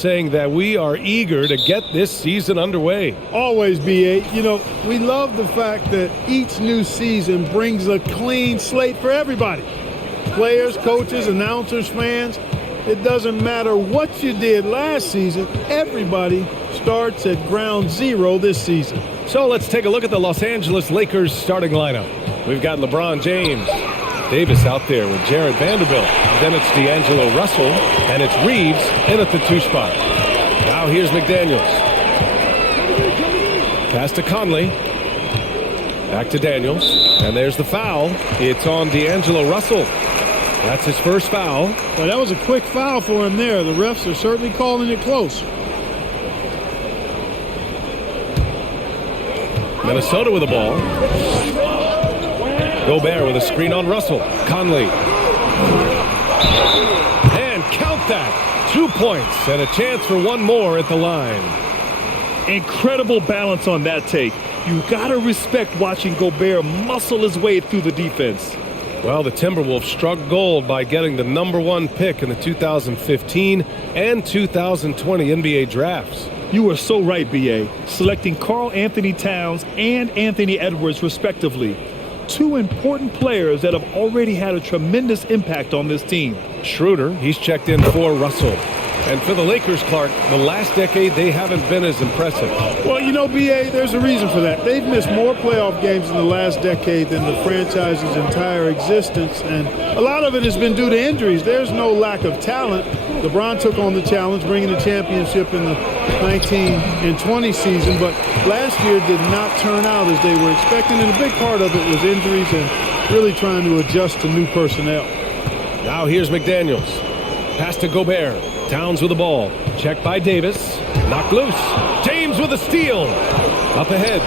saying that we are eager to get this season underway. Always, B.A. You know, we love the fact that each new season brings a clean slate for everybody. Players, coaches, announcers, fans. It doesn't matter what you did last season. Everybody starts at ground zero this season. So let's take a look at the Los Angeles Lakers starting lineup. We've got LeBron James. Davis out there with Jared Vanderbilt. Then it's D'Angelo Russell, and it's Reeves in at the 2 spot. Now here's McDaniels. Pass to Conley. Back to Daniels. And there's the foul. It's on D'Angelo Russell. That's his first foul. Well, that was a quick foul for him there. The refs are certainly calling it close. Minnesota with the ball. Gobert with a screen on Russell. Conley. And count that. 2 points and a chance for one more at the line. Incredible balance on that take. You got to respect watching Gobert muscle his way through the defense. Well, the Timberwolves struck gold by getting the #1 pick in the 2015 and 2020 NBA drafts. You are so right, B.A. Selecting Karl Anthony Towns and Anthony Edwards, respectively. 2 important players that have already had a tremendous impact on this team. Schroeder, he's checked in for Russell. And for the Lakers, Clark, the last decade, they haven't been as impressive. Well, you know, B.A., there's a reason for that. They've missed more playoff games in the last decade than the franchise's entire existence, and a lot of it has been due to injuries. There's no lack of talent. LeBron took on the challenge, bringing the championship in the 19 and 20 season, but last year did not turn out as they were expecting, and a big part of it was injuries and really trying to adjust to new personnel. Now here's McDaniels. Pass to Gobert. Towns with the ball. Checked by Davis. Knocked loose. James with a steal. Up ahead.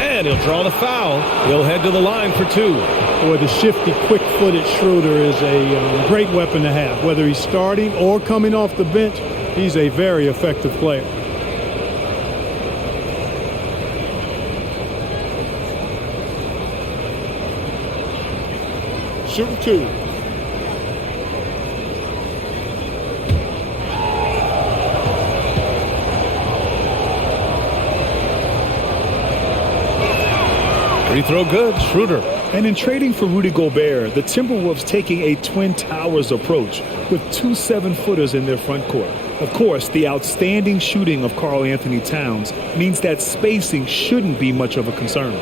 And he'll draw the foul. He'll head to the line for 2. Boy, the shifty, quick-footed Schroeder is a great weapon to have. Whether he's starting or coming off the bench, he's a very effective player. Shooting 2. Free throw good. Schroeder. And in trading for Rudy Gobert, the Timberwolves taking a Twin Towers approach with 2 7-footers in their front court. Of course, the outstanding shooting of Karl Anthony Towns means that spacing shouldn't be much of a concern.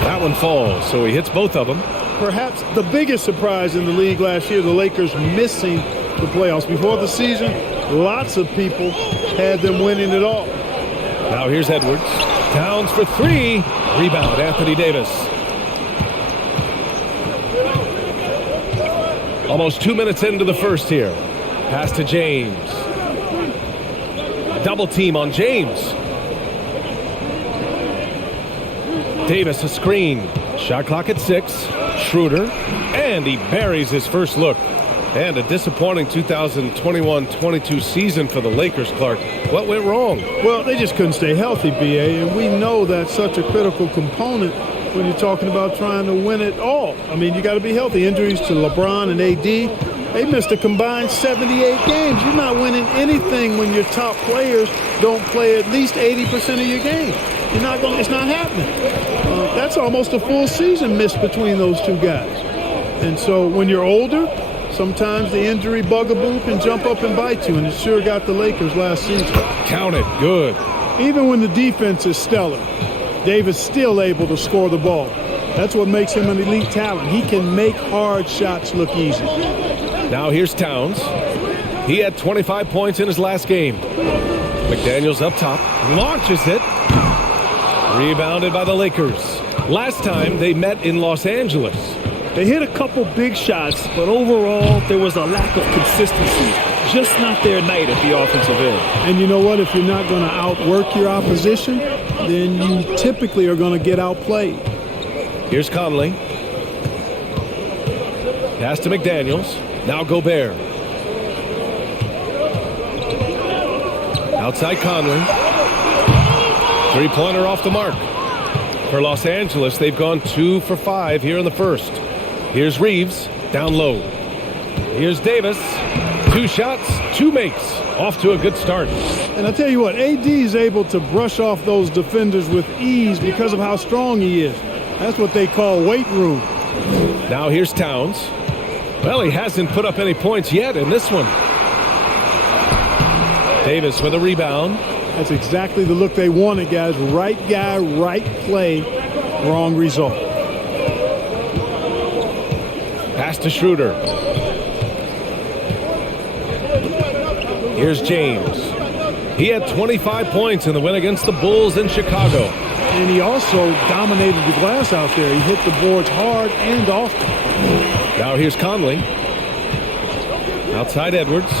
That one falls, so he hits both of them. Perhaps the biggest surprise in the league last year, the Lakers missing the playoffs. Before the season, lots of people had them winning it all. Now here's Edwards. Towns for 3. Rebound, Anthony Davis. Almost 2 minutes into the first here. Pass to James. Double team on James. Davis a screen. Shot clock at 6. Schroeder. And he buries his first look. And a disappointing 2021-22 season for the Lakers, Clark. What went wrong? Well, they just couldn't stay healthy, B.A., and we know that's such a critical component when you're talking about trying to win it all. I mean, you got to be healthy. Injuries to LeBron and A.D., they missed a combined 78 games. You're not winning anything when your top players don't play at least 80% of your games. It's not happening. That's almost a full season missed between those 2 guys. And so when you're older, sometimes the injury bugaboo can jump up and bite you, and it sure got the Lakers last season. Count it. Good. Even when the defense is stellar, Davis still able to score the ball. That's what makes him an elite talent. He can make hard shots look easy. Now here's Towns. He had 25 points in his last game. McDaniels up top. Launches it. Rebounded by the Lakers. Last time they met in Los Angeles. They hit a couple big shots, but overall, there was a lack of consistency. Just not their night at the offensive end. And you know what? If you're not going to outwork your opposition, then you typically are going to get outplayed. Here's Conley. Pass to McDaniels. Now Gobert. Outside Conley. Three-pointer off the mark. For Los Angeles, they've gone 2 for 5 here in the first. Here's Reeves, down low. Here's Davis. 2 shots, 2 makes. Off to a good start. And I tell you what, AD is able to brush off those defenders with ease because of how strong he is. That's what they call weight room. Now here's Towns. Well, he hasn't put up any points yet in this one. Davis with a rebound. That's exactly the look they wanted, guys. Right guy, right play, wrong result. Pass to Schroeder. Here's James. He had 25 points in the win against the Bulls in Chicago. And he also dominated the glass out there. He hit the boards hard and often. Now here's Conley. Outside Edwards.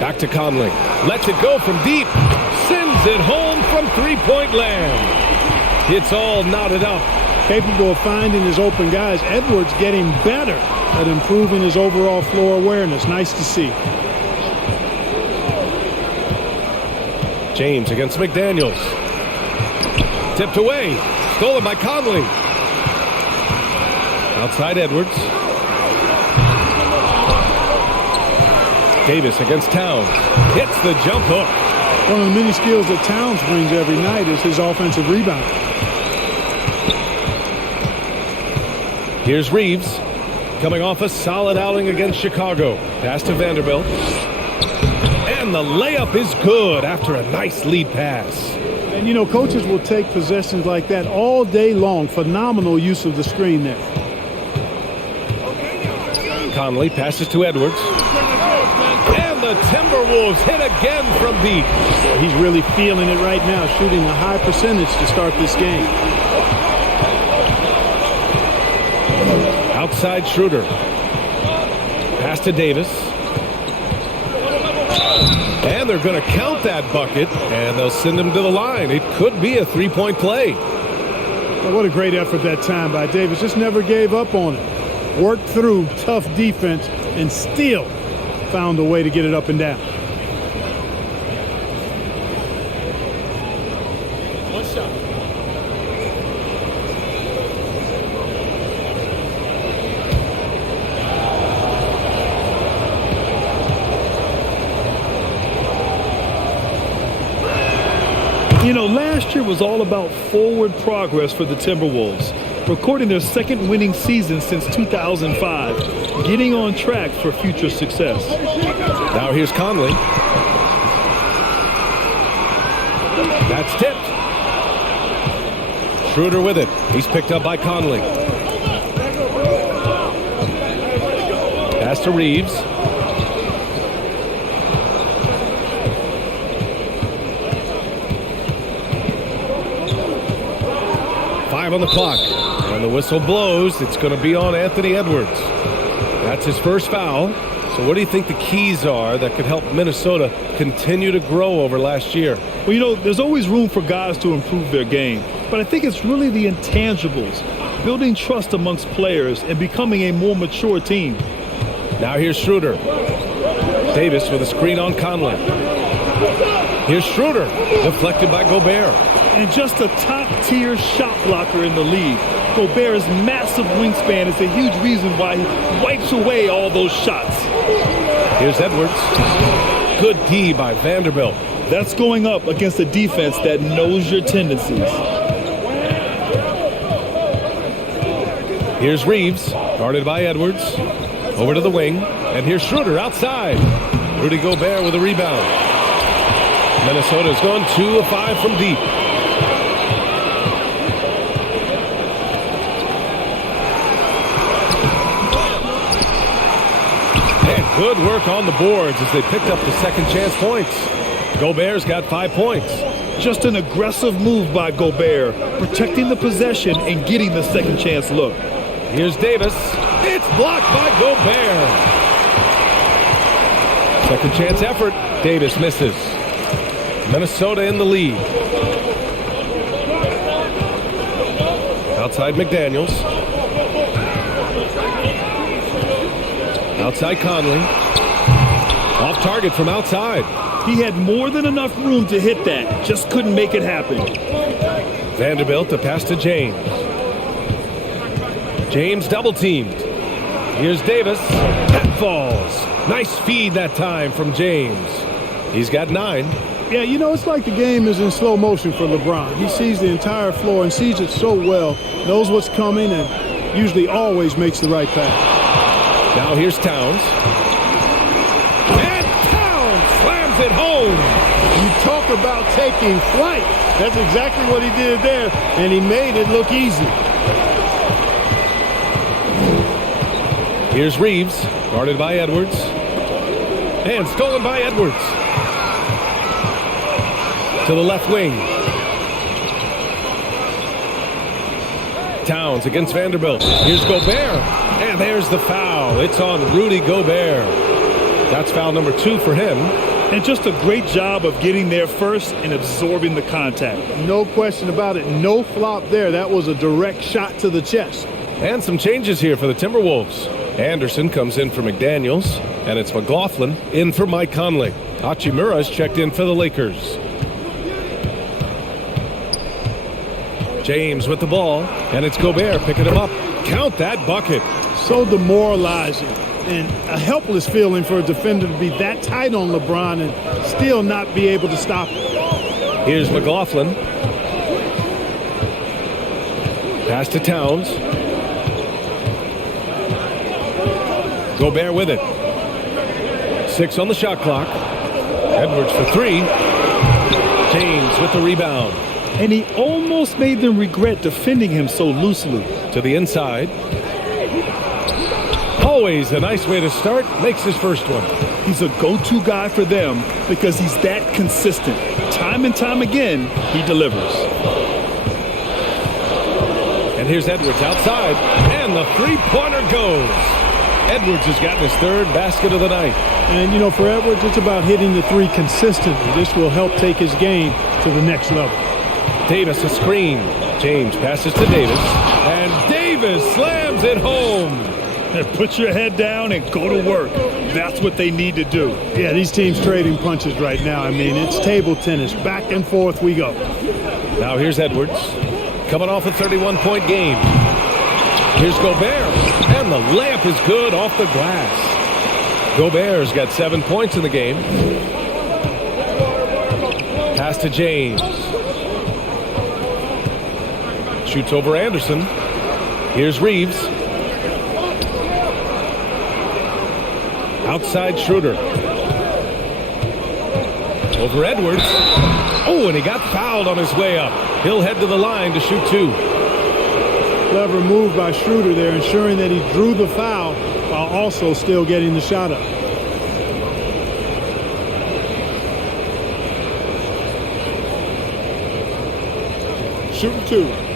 Back to Conley. Lets it go from deep. Sends it home from three-point land. It's all knotted up. Capable of finding his open guys. Edwards getting better at improving his overall floor awareness. Nice to see. James against McDaniels. Tipped away. Stolen by Conley. Outside Edwards. Davis against Towns. Hits the jump hook. One of the many skills that Towns brings every night is his offensive rebound. Here's Reeves. Coming off a solid outing against Chicago. Pass to Vanderbilt. And the layup is good after a nice lead pass. And, you know, coaches will take possessions like that all day long. Phenomenal use of the screen there. Conley passes to Edwards. And the Timberwolves hit again from deep. He's really feeling it right now, shooting a high percentage to start this game. Outside Schroeder. Pass to Davis. And they're going to count that bucket, and they'll send him to the line. It could be a three-point play. Well, what a great effort that time by Davis. Just never gave up on it. Worked through tough defense and still found a way to get it up and down. One shot. You know, last year was all about forward progress for the Timberwolves, recording their second winning season since 2005, getting on track for future success. Now here's Conley. That's tipped. Schroeder with it. He's picked up by Conley. Pass to Reeves. On the clock, and the whistle blows. It's going to be on Anthony Edwards. That's his first foul. So what do you think the keys are that could help Minnesota continue to grow over last year? Well, you know, there's always room for guys to improve their game, but I think it's really the intangibles, building trust amongst players and becoming a more mature team. Now here's Schroeder. Davis with a screen on Conley. Here's Schroeder, deflected by Gobert. And just a top-tier shot blocker in the league. Gobert's massive wingspan is a huge reason why he wipes away all those shots. Here's Edwards. Good D by Vanderbilt. That's going up against a defense that knows your tendencies. Here's Reeves, guarded by Edwards. Over to the wing. And here's Schroeder outside. Rudy Gobert with a rebound. Minnesota's gone 2 of 5 from deep. Good work on the boards as they picked up the second chance points. Gobert's got 5 points. Just an aggressive move by Gobert, protecting the possession and getting the second chance look. Here's Davis. It's blocked by Gobert. Second chance effort. Davis misses. Minnesota in the lead. Outside McDaniels. Outside Conley. Off target from outside. He had more than enough room to hit that, just couldn't make it happen. Vanderbilt to pass to James. James double teamed. Here's Davis. That falls. Nice feed that time from James. He's got 9. Yeah, you know, it's like the game is in slow motion for LeBron. He sees the entire floor and sees it so well, knows what's coming, and usually always makes the right pass. Now here's Towns. And Towns slams it home. You talk about taking flight. That's exactly what he did there, and he made it look easy. Here's Reeves, guarded by Edwards. And stolen by Edwards. To the left wing. Towns against Vanderbilt. Here's Gobert. And there's the foul. It's on Rudy Gobert. That's foul number 2 for him. And just a great job of getting there first and absorbing the contact. No question about it. No flop there. That was a direct shot to the chest. And some changes here for the Timberwolves. Anderson comes in for McDaniels. And it's McLaughlin in for Mike Conley. Hachimura's checked in for the Lakers. James with the ball, and it's Gobert picking him up. Count that bucket. So demoralizing and a helpless feeling for a defender to be that tight on LeBron and still not be able to stop it. Here's McLaughlin. Pass to Towns. Gobert with it. 6 on the shot clock. Edwards for 3. James with the rebound. And he almost made them regret defending him so loosely. To the inside. Always a nice way to start. Makes his first one. He's a go-to guy for them because he's that consistent. Time and time again, he delivers. And here's Edwards outside. And the three-pointer goes. Edwards has gotten his 3rd basket of the night. And, you know, for Edwards, it's about hitting the 3 consistently. This will help take his game to the next level. Davis a screen. James passes to Davis. And Davis slams it home. Put your head down and go to work. That's what they need to do. Yeah, these teams trading punches right now. I mean, it's table tennis. Back and forth we go. Now here's Edwards. Coming off a 31-point game. Here's Gobert. And the layup is good off the glass. Gobert's got 7 points in the game. Pass to James. Shoots over Anderson. Here's Reeves. Outside Schroeder. Over Edwards. Oh, and he got fouled on his way up. He'll head to the line to shoot 2. Clever move by Schroeder there, ensuring that he drew the foul while also still getting the shot up. Shooting 2.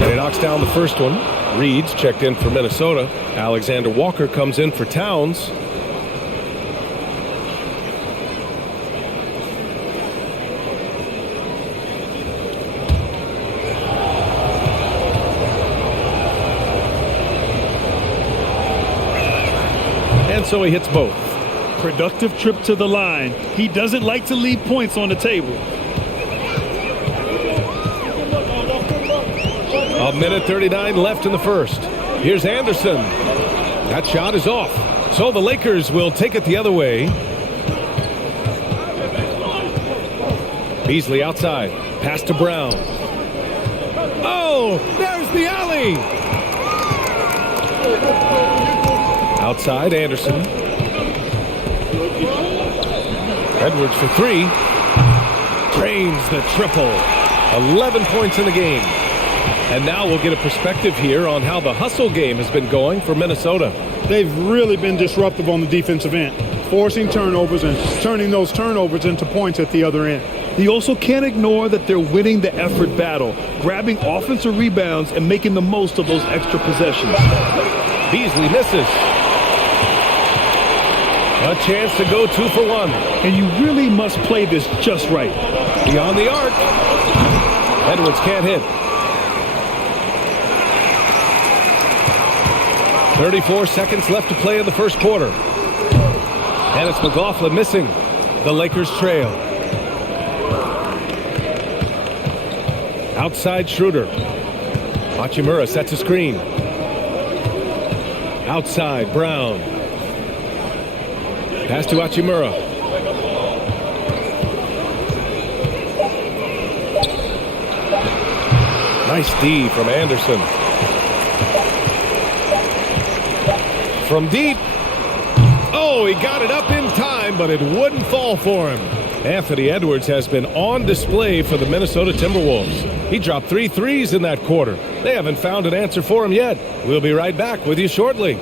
And he knocks down the first one. Reed's checked in for Minnesota. Alexander Walker comes in for Towns. And so he hits both. Productive trip to the line. He doesn't like to leave points on the table. A minute 39 left in the first. Here's Anderson. That shot is off. So the Lakers will take it the other way. Beasley outside. Pass to Brown. Oh, there's the alley. Outside, Anderson. Edwards for 3. Drains the triple. 11 points in the game. And now we'll get a perspective here on how the hustle game has been going for Minnesota. They've really been disruptive on the defensive end, forcing turnovers and turning those turnovers into points at the other end. You also can't ignore that they're winning the effort battle, grabbing offensive rebounds and making the most of those extra possessions. Beasley misses. A chance to go 2 for 1. And you really must play this just right. Beyond the arc. Edwards can't hit. 34 seconds left to play in the first quarter. And it's McLaughlin missing. The Lakers trail. Outside Schroeder. Hachimura sets a screen. Outside Brown. Pass to Hachimura. Nice D from Anderson. From deep. Oh, he got it up in time, but it wouldn't fall for him. Anthony Edwards has been on display for the Minnesota Timberwolves. He dropped 3 threes in that quarter. They haven't found an answer for him yet. We'll be right back with you shortly.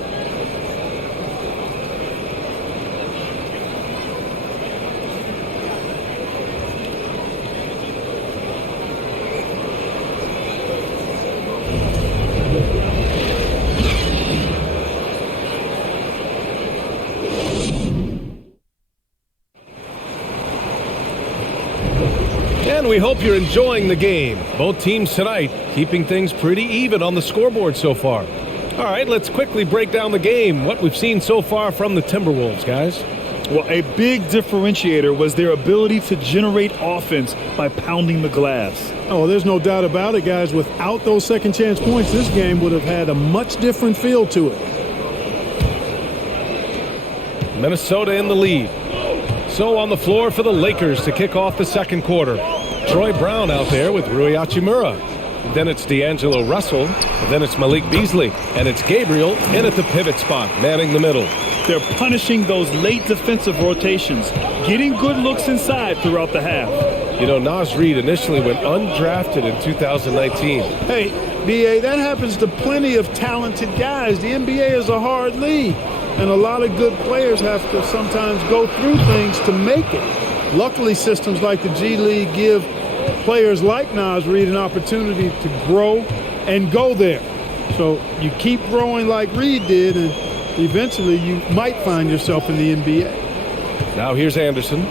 We hope you're enjoying the game. Both teams tonight keeping things pretty even on the scoreboard so far. All right, let's quickly break down the game, what we've seen so far from the Timberwolves, guys. Well, a big differentiator was their ability to generate offense by pounding the glass. Oh, there's no doubt about it, guys. Without those second chance points, this game would have had a much different feel to it. Minnesota in the lead. So on the floor for the Lakers to kick off the second quarter. Troy Brown out there with Rui Hachimura. Then it's D'Angelo Russell. Then it's Malik Beasley. And it's Gabriel in at the pivot spot, manning the middle. They're punishing those late defensive rotations, getting good looks inside throughout the half. You know, Naz Reid initially went undrafted in 2019. Hey, B.A., that happens to plenty of talented guys. The NBA is a hard league, and a lot of good players have to sometimes go through things to make it. Luckily, systems like the G League give players like Naz Reid an opportunity to grow and go there. So you keep growing like Reid did, and eventually you might find yourself in the NBA. Now here's Anderson,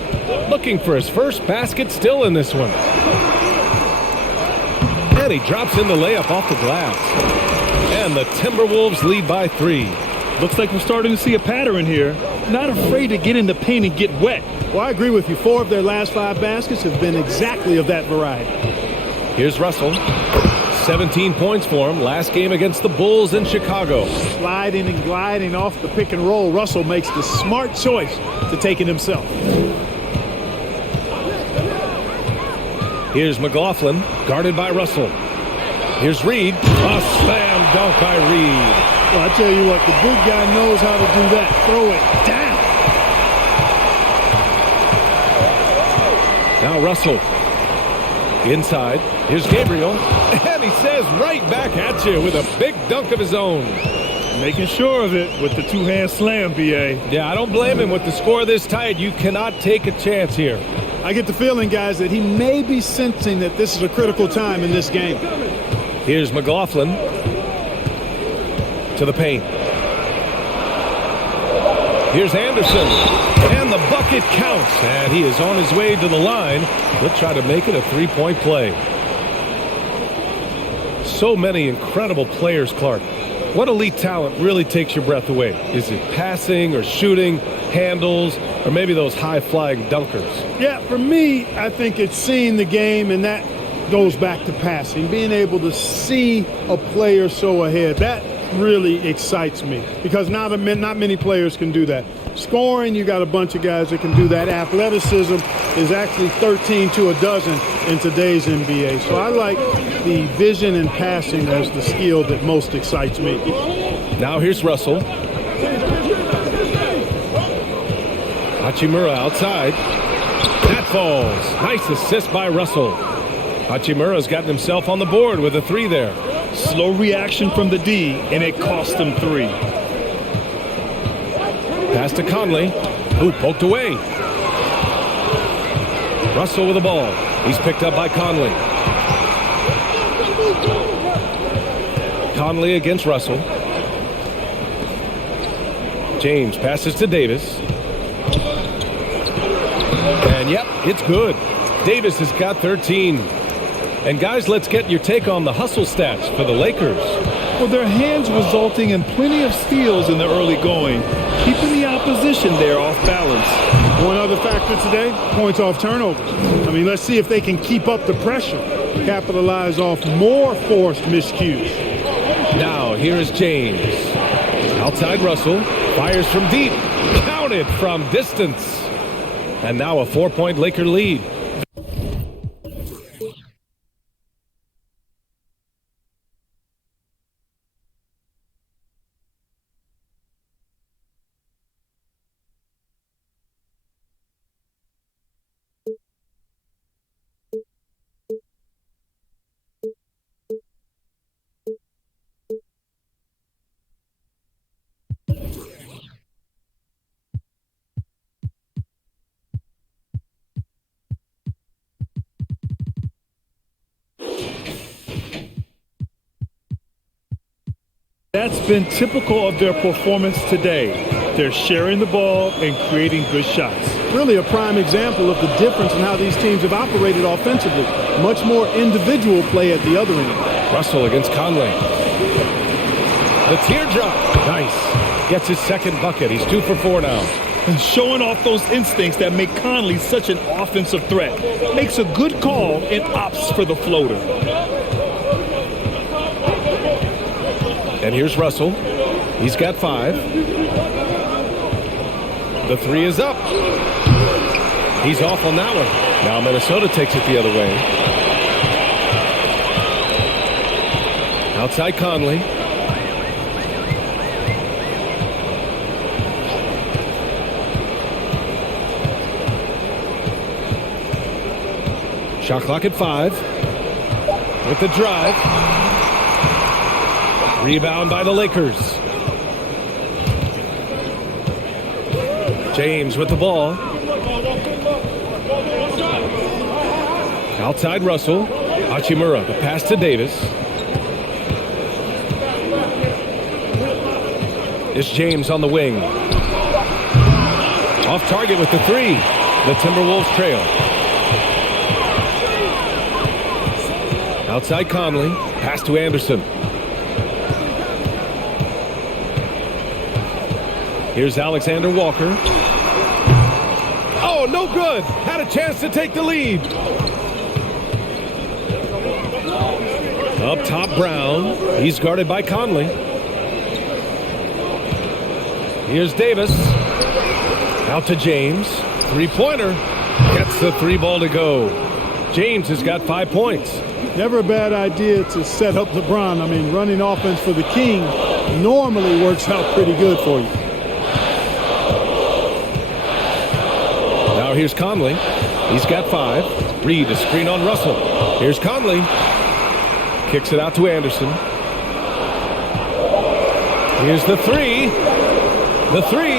looking for his first basket, still in this one. And he drops in the layup off the glass. And the Timberwolves lead by 3. Looks like we're starting to see a pattern here. Not afraid to get in the paint and get wet. Well, I agree with you. 4 of their last 5 baskets have been exactly of that variety. Here's Russell. 17 points for him last game against the Bulls in Chicago. Sliding and gliding off the pick and roll, Russell makes the smart choice to take it himself. Here's McLaughlin, guarded by Russell. Here's Reid. A slam dunk by Reid. Well, I tell you what, the big guy knows how to do that. Throw it down. Now Russell. Inside. Here's Gabriel. And he says right back at you with a big dunk of his own. Making sure of it with the two-hand slam, B.A. Yeah, I don't blame him. With the score this tight, you cannot take a chance here. I get the feeling, guys, that he may be sensing that this is a critical time in this game. Here's McLaughlin to the paint. Here's Anderson. And the bucket counts. And he is on his way to the line. He'll try to make it a three-point play. So many incredible players, Clark. What elite talent really takes your breath away? Is it passing or shooting, handles, or maybe those high-flying dunkers? Yeah, for me, I think it's seeing the game, and that goes back to passing. Being able to see a player so ahead, that really excites me because not many players can do that. Scoring, you got a bunch of guys that can do that. Athleticism is actually 13 to a dozen in today's NBA. So I like the vision and passing as the skill that most excites me. Now here's Russell. Hachimura outside. That falls. Nice assist by Russell. Hachimura's gotten himself on the board with a 3 there. Slow reaction from the D, and it cost him 3. Pass to Conley, who poked away. Russell with the ball. He's picked up by Conley. Conley against Russell. James passes to Davis. And yep, it's good. Davis has got 13. And guys, let's get your take on the hustle stats for the Lakers. Well, their hands resulting in plenty of steals in the early going, keeping the opposition there off balance. One other factor today, points off turnovers. I mean, let's see if they can keep up the pressure, capitalize off more forced miscues. Now, here is James. Outside Russell, fires from deep, counted from distance. And now a 4-point Laker lead. That's been typical of their performance today. They're sharing the ball and creating good shots. Really a prime example of the difference in how these teams have operated offensively. Much more individual play at the other end. Russell against Conley. The teardrop. Nice. Gets his second bucket. He's 2 for 4 now. And showing off those instincts that make Conley such an offensive threat. Makes a good call and opts for the floater. And here's Russell. He's got 5. The 3 is up. He's off on that one. Now Minnesota takes it the other way. Outside Conley. Shot clock at 5. With the drive. Rebound by the Lakers. James with the ball. Outside Russell. Hachimura. The pass to Davis. It's James on the wing. Off target with the 3. The Timberwolves trail. Outside Conley. Pass to Anderson. Here's Alexander Walker. Oh, no good. Had a chance to take the lead. Up top, Brown. He's guarded by Conley. Here's Davis. Out to James. Three-pointer. Gets the 3 ball to go. James has got 5 points. Never a bad idea to set up LeBron. I mean, running offense for the King normally works out pretty good for you. Here's Conley. He's got 5. Reed, a screen on Russell. Here's Conley. Kicks it out to Anderson. Here's the 3. The 3.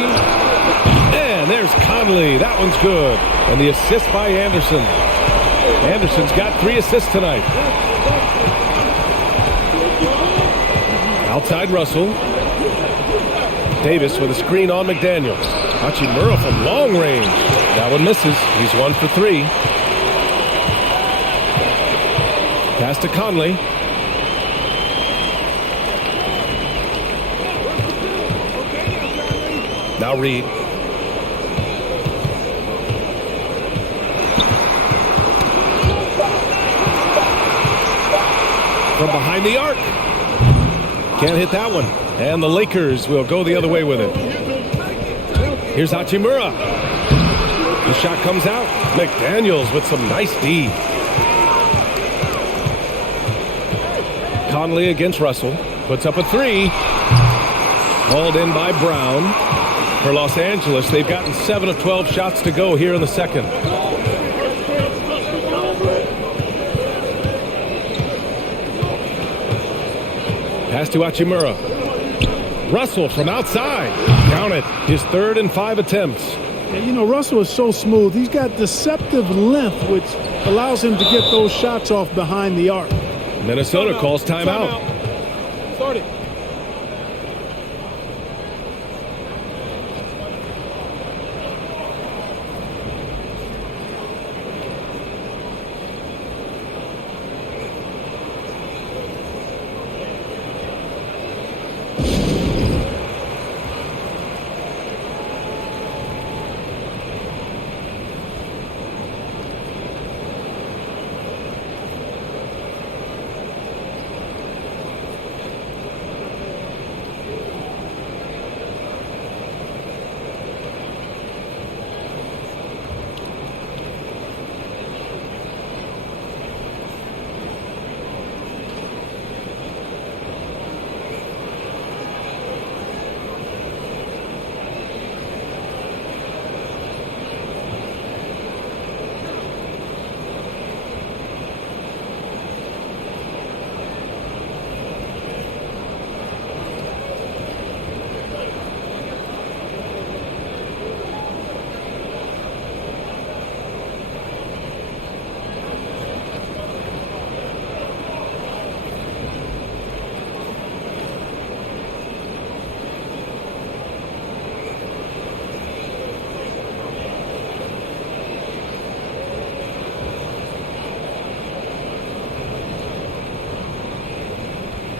And there's Conley. That one's good. And the assist by Anderson. Anderson's got 3 assists tonight. Outside Russell. Davis with a screen on McDaniels. Hachimura from long range. That one misses. He's 1 for 3. Pass to Conley. Now Reed. From behind the arc. Can't hit that one. And the Lakers will go the other way with it. Here's Hachimura. The shot comes out. McDaniels with some nice D. Conley against Russell. Puts up a 3. Hauled in by Brown. For Los Angeles, they've gotten 7 of 12 shots to go here in the second. Pass to Hachimura. Russell from outside. Count it. His 3rd and 5 attempts. And you know, Russell is so smooth. He's got deceptive length, which allows him to get those shots off behind the arc. Minnesota calls timeout. Start it.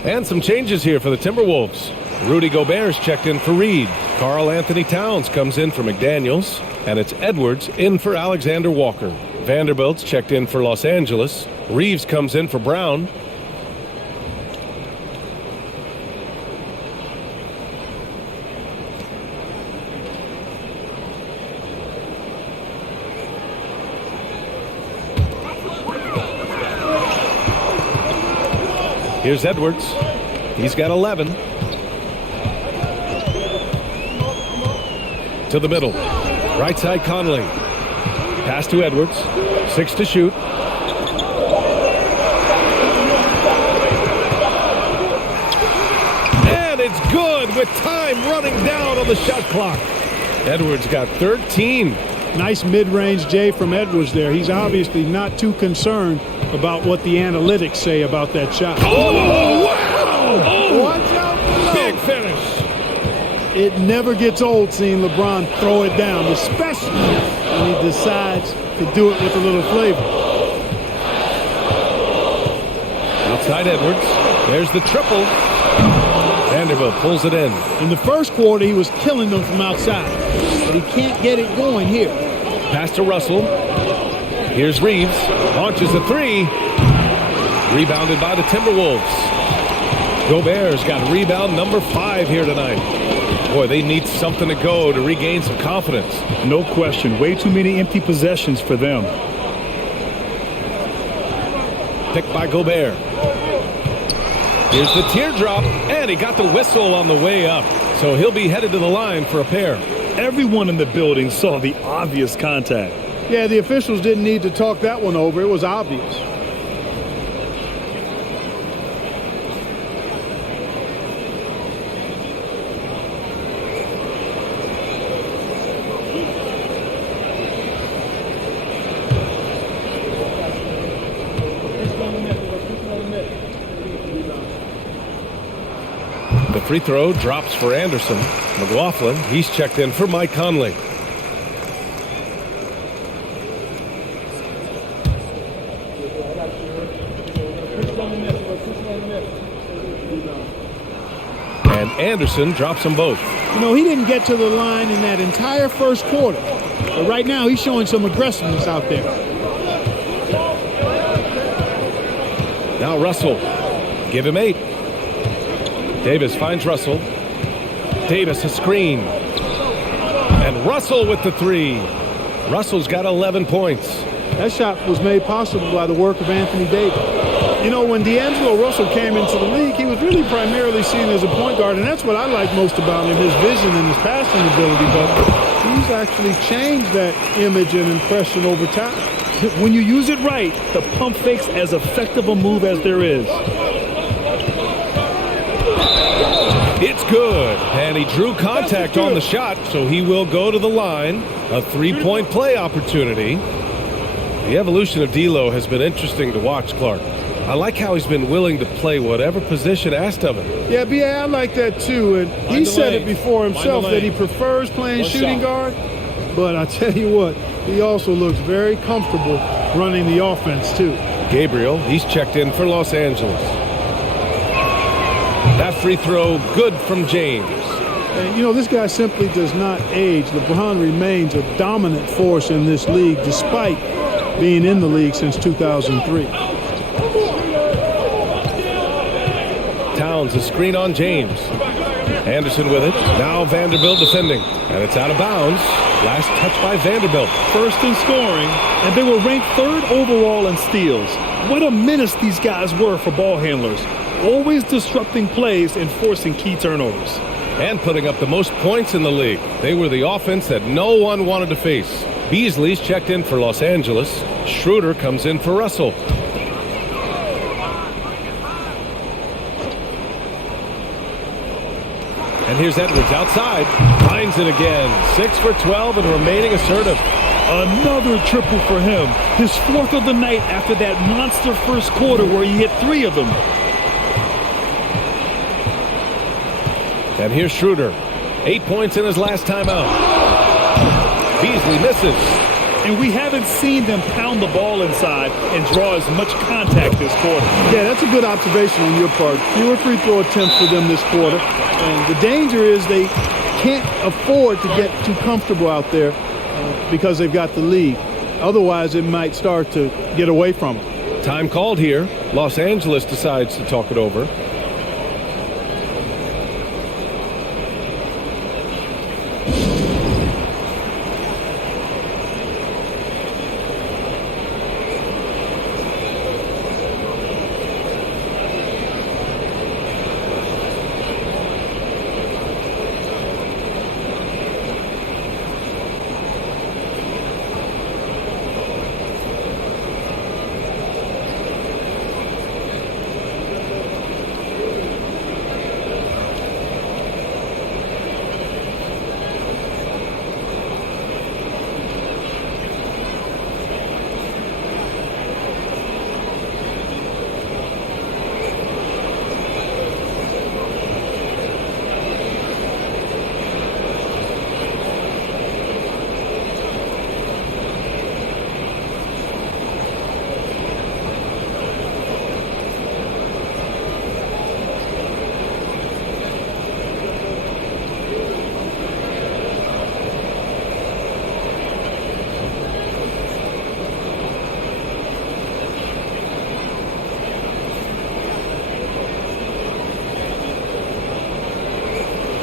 And some changes here for the Timberwolves. Rudy Gobert's checked in for Reed. Karl Anthony Towns comes in for McDaniels. And it's Edwards in for Alexander Walker. Vanderbilt's checked in for Los Angeles. Reeves comes in for Brown. Here's Edwards. He's got 11. To the middle. Right side Conley. Pass to Edwards. 6 to shoot. And it's good with time running down on the shot clock. Edwards got 13. Nice mid-range J from Edwards there. He's obviously not too concerned about what the analytics say about that shot. Oh, wow! Oh, watch out below. Big finish. It never gets old seeing LeBron throw it down, especially when he decides to do it with a little flavor. Outside Edwards. There's the triple. Vanderbilt pulls it in. In the first quarter, he was killing them from outside, but he can't get it going here. Pass to Russell. Here's Reeves. Launches a three. Rebounded by the Timberwolves. Gobert's got rebound number 5 here tonight. Boy, they need something to go to regain some confidence. No question. Way too many empty possessions for them. Picked by Gobert. Here's the teardrop, and he got the whistle on the way up. So he'll be headed to the line for a pair. Everyone in the building saw the obvious contact. Yeah, the officials didn't need to talk that one over. It was obvious. The free throw drops for Anderson. McLaughlin, he's checked in for Mike Conley. And Anderson drops them both. You know, he didn't get to the line in that entire first quarter. But right now, he's showing some aggressiveness out there. Now Russell. Give him 8. Davis finds Russell. Davis a screen. And Russell with the 3. Russell's got 11 points. That shot was made possible by the work of Anthony Davis. You know, when D'Angelo Russell came into the league, he was really primarily seen as a point guard, and that's what I like most about him, his vision and his passing ability. But he's actually changed that image and impression over time. When you use it right, the pump fake's as effective a move as there is. It's good, and he drew contact on the shot, so he will go to the line. A 3-point play opportunity. The evolution of D'Lo has been interesting to watch, Clark. I like how he's been willing to play whatever position asked of him. Yeah, B.A., I like that too. And he said it before himself that he prefers playing shooting guard. But I tell you what, he also looks very comfortable running the offense too. Gabriel, he's checked in for Los Angeles. That free throw, good from James. And, you know, this guy simply does not age. LeBron remains a dominant force in this league despite being in the league since 2003. Towns a screen on James. Anderson with it. Now Vanderbilt defending. And it's out of bounds. Last touch by Vanderbilt. First in scoring, and they were ranked 3rd overall in steals. What a menace these guys were for ball handlers. Always disrupting plays and forcing key turnovers. And putting up the most points in the league. They were the offense that no one wanted to face. Beasley's checked in for Los Angeles. Schroeder comes in for Russell. And here's Edwards outside. Finds it again. 6 for 12 and remaining assertive. Another triple for him. His 4th of the night after that monster first quarter where he hit 3 of them. And here's Schroeder. 8 points in his last time out. Beasley misses. and we haven't seen them pound the ball inside and draw as much contact this quarter. Yeah, that's a good observation on your part. Fewer free throw attempts for them this quarter. And the danger is they can't afford to get too comfortable out there because they've got the lead. Otherwise, it might start to get away from them. Time called here. Los Angeles decides to talk it over.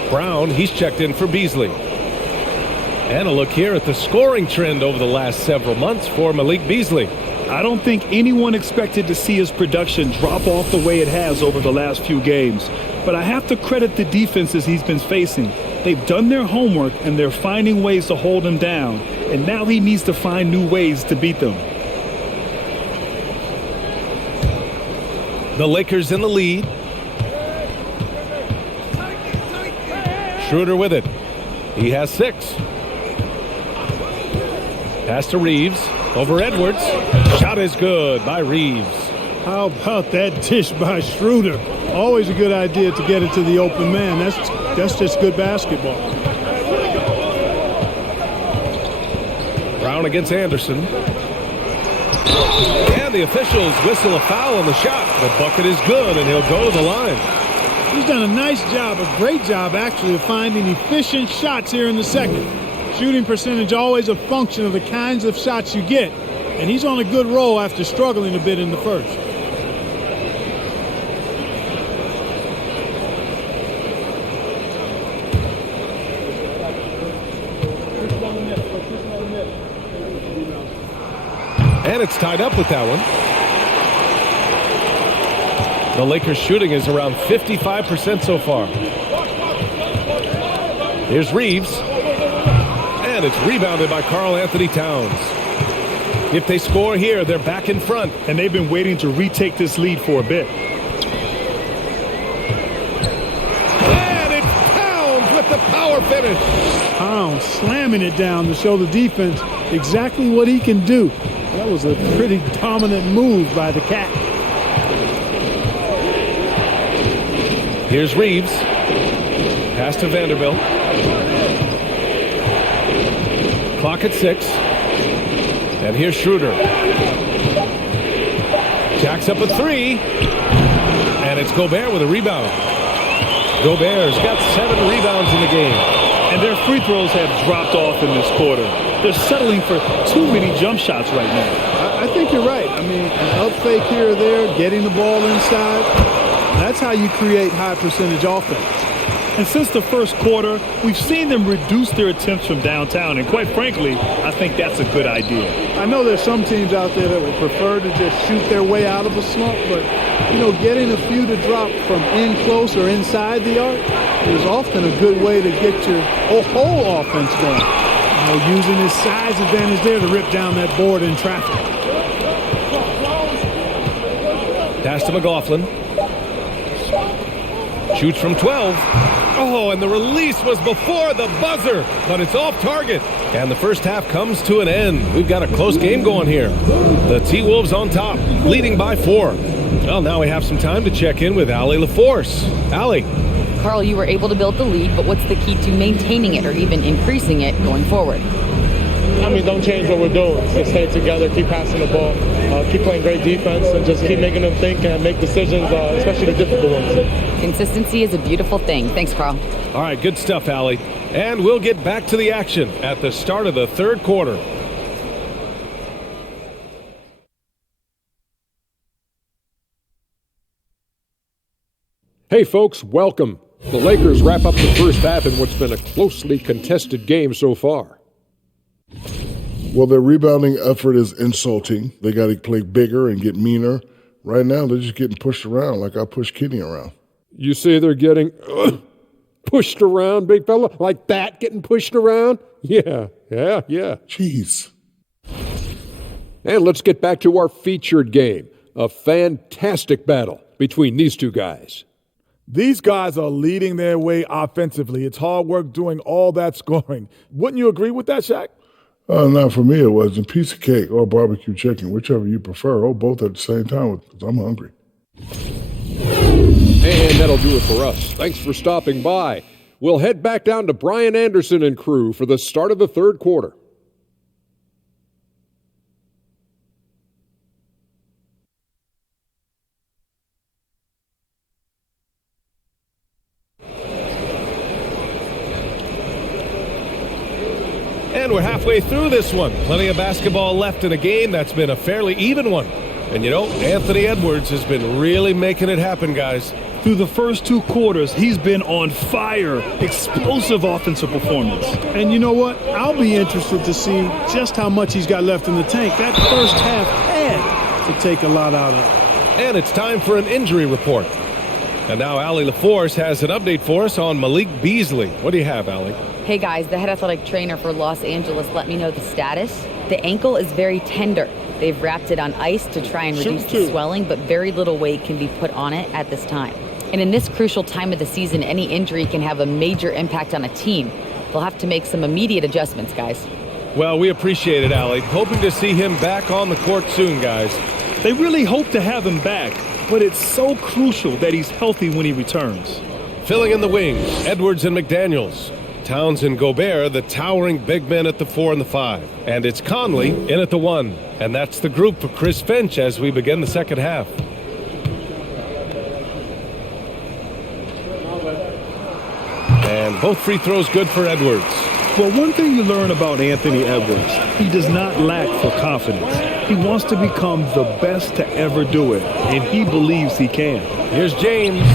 Brown, he's checked in for Beasley. And a look here at the scoring trend over the last several months for Malik Beasley. I don't think anyone expected to see his production drop off the way it has over the last few games. But I have to credit the defenses he's been facing. They've done their homework and they're finding ways to hold him down. And now he needs to find new ways to beat them. The Lakers in the lead. Schroeder with it. He has 6. Pass to Reeves. Over Edwards. Shot is good by Reeves. How about that dish by Schroeder? Always a good idea to get it to the open man. That's just good basketball. Brown against Anderson. And the officials whistle a foul on the shot. The bucket is good, and he'll go to the line. He's done a nice job, a great job actually, of finding efficient shots here in the second. Shooting percentage always a function of the kinds of shots you get. And he's on a good roll after struggling a bit in the first. And it's tied up with that one. The Lakers shooting is around 55% so far. Here's Reeves. And it's rebounded by Karl Anthony Towns. If they score here, they're back in front. And they've been waiting to retake this lead for a bit. And it's Towns with the power finish. Towns slamming it down to show the defense exactly what he can do. That was a pretty dominant move by the Cat. Here's Reeves. Pass to Vanderbilt. Clock at 6. And here's Schroeder. Jacks up a 3. And it's Gobert with a rebound. Gobert's got 7 rebounds in the game. And their free throws have dropped off in this quarter. They're settling for too many jump shots right now. I think you're right. I mean, an up fake here or there, getting the ball inside. That's how you create high percentage offense. And since the first quarter, we've seen them reduce their attempts from downtown. And quite frankly, I think that's a good idea. I know there's some teams out there that would prefer to just shoot their way out of a slump, but, you know, getting a few to drop from in close or inside the arc is often a good way to get your whole offense going. You know, using his size advantage there to rip down that board in traffic. Pass to McLaughlin. Shoots from 12. Oh, and the release was before the buzzer, but it's off target. And the first half comes to an end. We've got a close game going here. The T-Wolves on top, leading by 4. Well, now we have some time to check in with Allie LaForce. Allie. Carl, you were able to build the lead, but what's the key to maintaining it or even increasing it going forward? don't change what we're doing. Just stay together, keep passing the ball, keep playing great defense, and just keep making them think and make decisions, especially the difficult ones. Consistency is a beautiful thing. Thanks, Carl. All right, good stuff, Allie. And we'll get back to the action at the start of the third quarter. Hey, folks, welcome. The Lakers wrap up the first half in what's been a closely contested game so far. Well, their rebounding effort is insulting. They got to play bigger and get meaner. Right now, they're just getting pushed around like I pushed Kenny around. You say they're getting pushed around, big fella? Like that, getting pushed around? Yeah. Jeez. And let's get back to our featured game. A fantastic battle between these two guys. These guys are leading their way offensively. It's hard work doing all that scoring. Wouldn't you agree with that, Shaq? Not for me, it wasn't. Piece of cake or barbecue chicken, whichever you prefer, or both at the same time, because I'm hungry. And that'll do it for us. Thanks for stopping by. We'll head back down to Brian Anderson and crew for the start of the third quarter. And we're halfway through this one. Plenty of basketball left in a game that's been a fairly even one. And Anthony Edwards has been really making it happen, guys. Through the first two quarters, he's been on fire. Explosive offensive performance. And you know what? I'll be interested to see just how much he's got left in the tank. That first half had to take a lot out of it. And it's time for an injury report. And now Allie LaForce has an update for us on Malik Beasley. What do you have, Allie? Hey guys, the head athletic trainer for Los Angeles let me know the status. The ankle is very tender. They've wrapped it on ice to try and reduce the swelling, but very little weight can be put on it at this time. And in this crucial time of the season, any injury can have a major impact on a team. They'll have to make some immediate adjustments, guys. Well, we appreciate it, Allie. Hoping to see him back on the court soon, guys. They really hope to have him back, but it's so crucial that he's healthy when he returns. Filling in the wings, Edwards and McDaniels. Towns and Gobert, the towering big men at the 4 and the 5. And it's Conley in at the 1. And that's the group for Chris Finch as we begin the second half. And both free throws good for Edwards. Well, one thing you learn about Anthony Edwards, he does not lack for confidence. He wants to become the best to ever do it, and he believes he can. Here's James.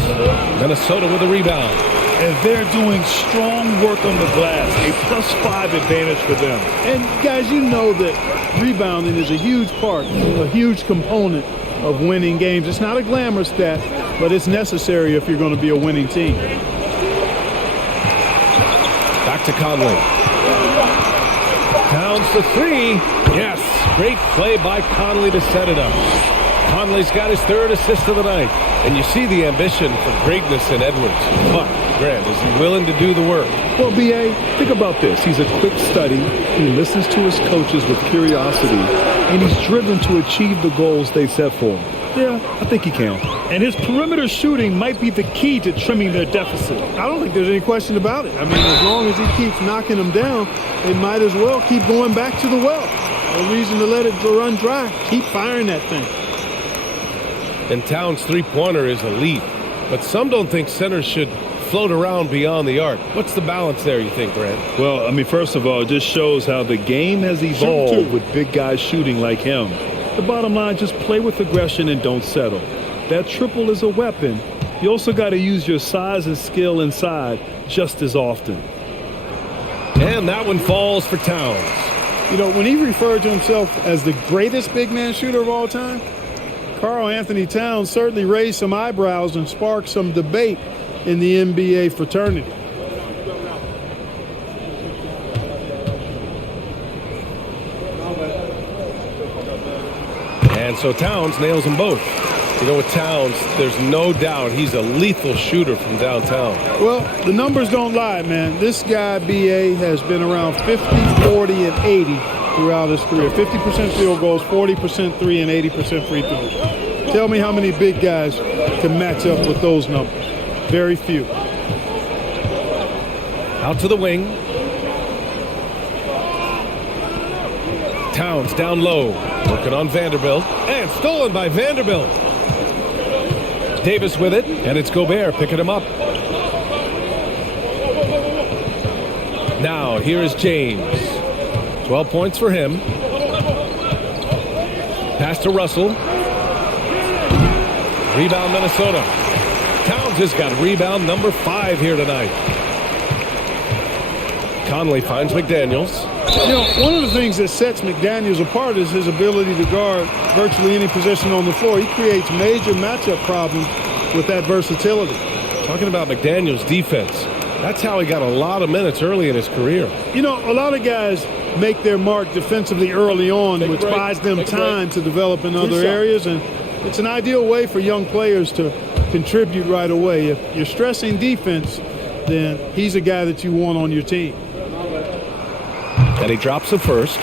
Minnesota with a rebound. And they're doing strong work on the glass, a +5 advantage for them. And guys, you know that rebounding is a huge part, a huge component of winning games. It's not a glamorous stat, but it's necessary if you're going to be a winning team. Back to Conley. Towns for 3. Yes, great play by Conley to set it up. Conley's got his 3rd assist of the night. And you see the ambition for greatness in Edwards. But, Grant, is he willing to do the work? Well, B.A., think about this. He's a quick study. He listens to his coaches with curiosity. And he's driven to achieve the goals they set for him. Yeah, I think he can. And his perimeter shooting might be the key to trimming their deficit. I don't think there's any question about it. I mean, as long as he keeps knocking them down, they might as well keep going back to the well. No reason to let it run dry. Keep firing that thing. And Towns' three-pointer is elite. But some don't think centers should float around beyond the arc. What's the balance there, you think, Grant? Well, I mean, first of all, it just shows how the game has evolved with big guys shooting like him. The bottom line, just play with aggression and don't settle. That triple is a weapon. You also got to use your size and skill inside just as often. And that one falls for Towns. You know, when he referred to himself as the greatest big man shooter of all time, Karl Anthony Towns certainly raised some eyebrows and sparked some debate in the NBA fraternity. And so Towns nails them both. You know, with Towns, there's no doubt he's a lethal shooter from downtown. Well, the numbers don't lie, man. This guy, B.A., has been around 50, 40, and 80 throughout his career. 50% field goals, 40% three, and 80% free throws. Tell me how many big guys can match up with those numbers. Very few. Out to the wing. Towns down low, working on Vanderbilt, and stolen by Vanderbilt. Davis with it, and it's Gobert picking him up. Now, here is James. 12 points for him. Pass to Russell. Rebound, Minnesota. Towns has got rebound number 5 here tonight. Conley finds McDaniels. You know, one of the things that sets McDaniels apart is his ability to guard virtually any position on the floor. He creates major matchup problems with that versatility. Talking about McDaniels' defense, that's how he got a lot of minutes early in his career. You know, a lot of guys make their mark defensively early on, which buys them time to develop in other areas, and it's an ideal way for young players to contribute right away. If you're stressing defense, then he's a guy that you want on your team. And he drops the first.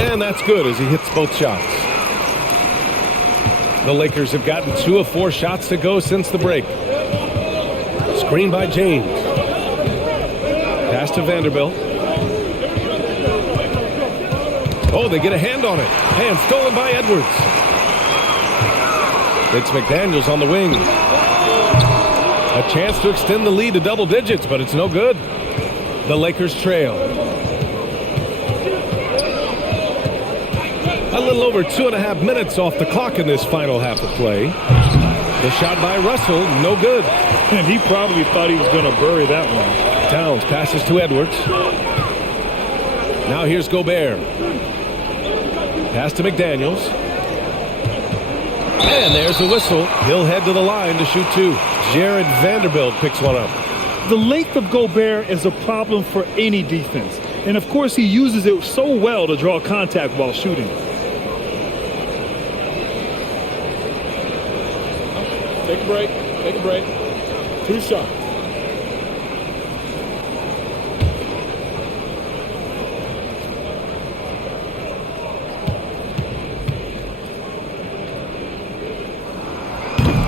And that's good as he hits both shots. The Lakers have gotten 2 of 4 shots to go since the break. Screen by James. Pass to Vanderbilt. Oh, they get a hand on it. Hand stolen by Edwards. It's McDaniels on the wing. A chance to extend the lead to double digits, but it's no good. The Lakers trail. A little over 2.5 minutes off the clock in this final half of play. The shot by Russell, no good. And he probably thought he was going to bury that one. Towns passes to Edwards. Now here's Gobert. Pass to McDaniels. And there's the whistle. He'll head to the line to shoot 2. Jared Vanderbilt picks one up. The length of Gobert is a problem for any defense. And of course, he uses it so well to draw contact while shooting. Take a break. Take a break. 2 shots.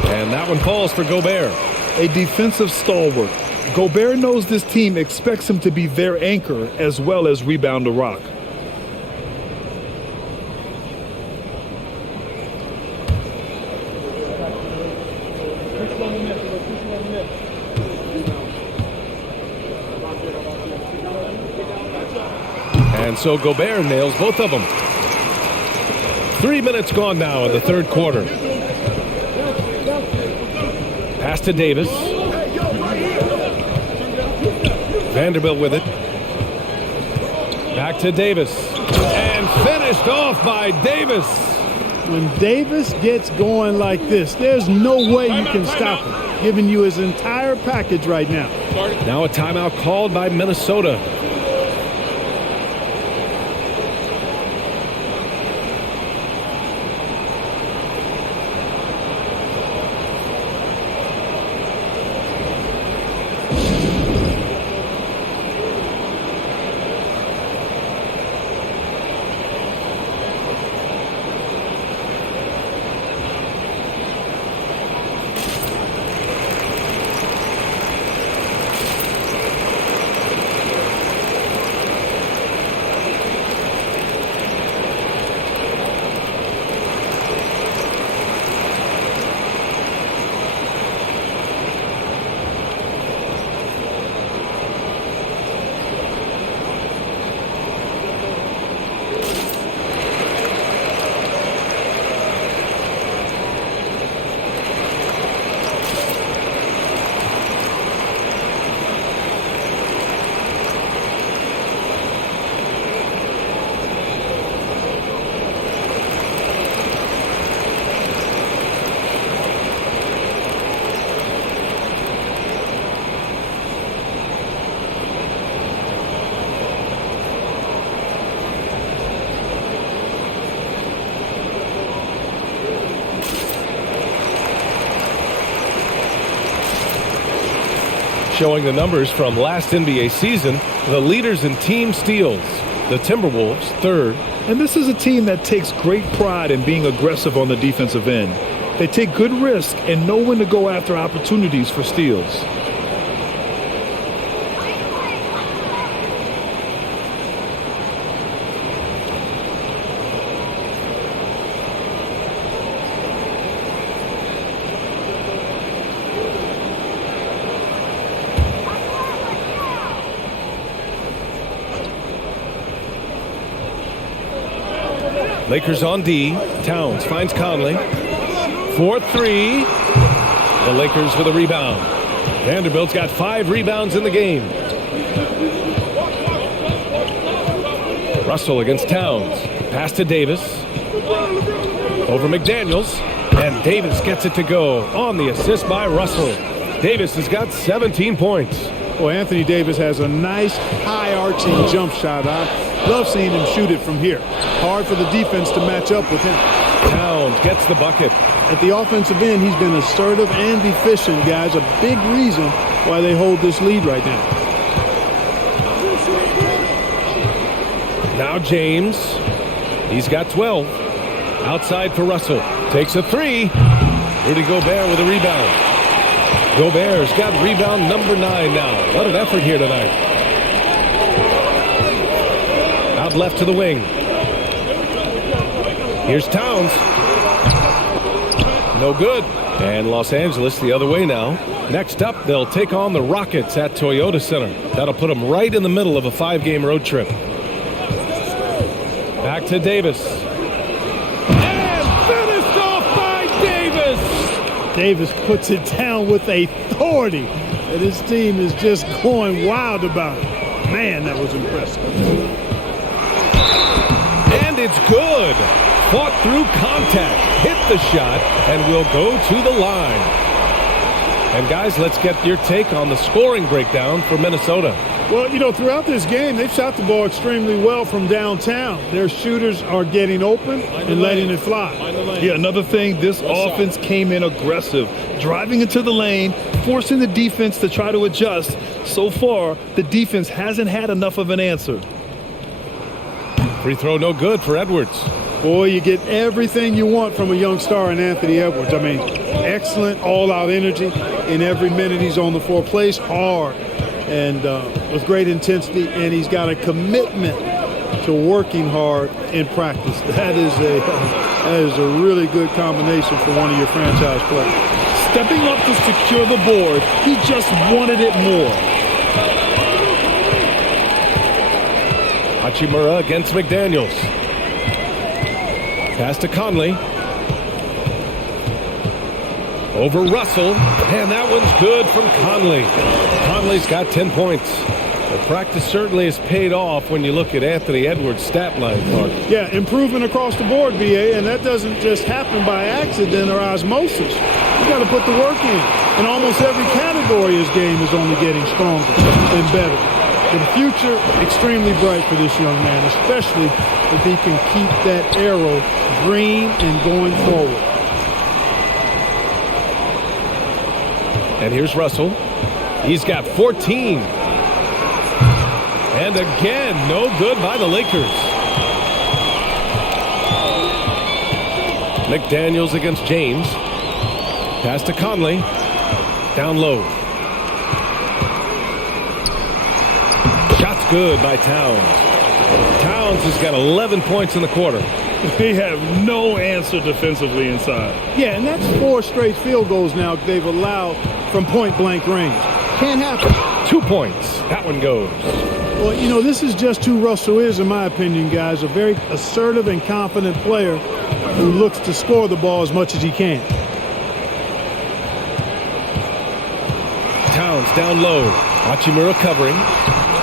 And that one falls for Gobert. A defensive stalwart. Gobert knows this team expects him to be their anchor as well as rebound the rock. And so Gobert nails both of them. 3 minutes gone now in the third quarter. Pass to Davis. Vanderbilt with it. Back to Davis. And finished off by Davis. When Davis gets going like this, there's no way you can stop him, giving you his entire package right now. Now a timeout called by Minnesota. Showing the numbers from last NBA season, the leaders in team steals. The Timberwolves, third. And this is a team that takes great pride in being aggressive on the defensive end. They take good risk and know when to go after opportunities for steals. Lakers on D. Towns finds Conley. 4-3. The Lakers with a rebound. Vanderbilt's got 5 rebounds in the game. Russell against Towns. Pass to Davis. Over McDaniels. And Davis gets it to go on the assist by Russell. Davis has got 17 points. Well, Anthony Davis has a nice high-arching jump shot. I love seeing him shoot it from here. Hard for the defense to match up with him. Towns gets the bucket. At the offensive end, he's been assertive and efficient, guys. A big reason why they hold this lead right now. Now James. He's got 12. Outside for Russell. Takes a 3. Rudy Gobert with a rebound. Gobert's got rebound number 9 now. What an effort here tonight. Out left to the wing. Here's Towns. No good. And Los Angeles the other way now. Next up, they'll take on the Rockets at Toyota Center. That'll put them right in the middle of a 5-game road trip. Back to Davis. And finished off by Davis. Davis puts it down with authority. And his team is just going wild about it. Man, that was impressive. And it's good. Fought through contact, hit the shot, and will go to the line. And guys, let's get your take on the scoring breakdown for Minnesota. Well, you know, throughout this game, they've shot the ball extremely well from downtown. Their shooters are getting open and letting it fly. Yeah, another thing, this offense came in aggressive, driving into the lane, forcing the defense to try to adjust. So far, the defense hasn't had enough of an answer. Free throw no good for Edwards. Boy, you get everything you want from a young star in Anthony Edwards. I mean, excellent all-out energy in every minute he's on the floor. Plays hard and with great intensity, and he's got a commitment to working hard in practice. That is a really good combination for one of your franchise players. Stepping up to secure the board, he just wanted it more. Hachimura against McDaniels. Pass to Conley. Over Russell. And that one's good from Conley. Conley's got 10 points. The practice certainly has paid off when you look at Anthony Edwards' stat line, Mark. Yeah, improvement across the board, BA, and that doesn't just happen by accident or osmosis. You got to put the work in. In almost every category, his game is only getting stronger and better. The future, extremely bright for this young man, especially if he can keep that arrow green and going forward. And here's Russell. He's got 14. And again, no good by the Lakers. McDaniels against James. Pass to Conley. Down low. Shot's good by Towns. Towns has got 11 points in the quarter. They have no answer defensively inside. Yeah, and that's 4 straight field goals now they've allowed from point-blank range. Can't happen. 2 points. That one goes. Well, you know, this is just who Russell is, in my opinion, guys. A very assertive and confident player who looks to score the ball as much as he can. Towns down low. Hachimura covering.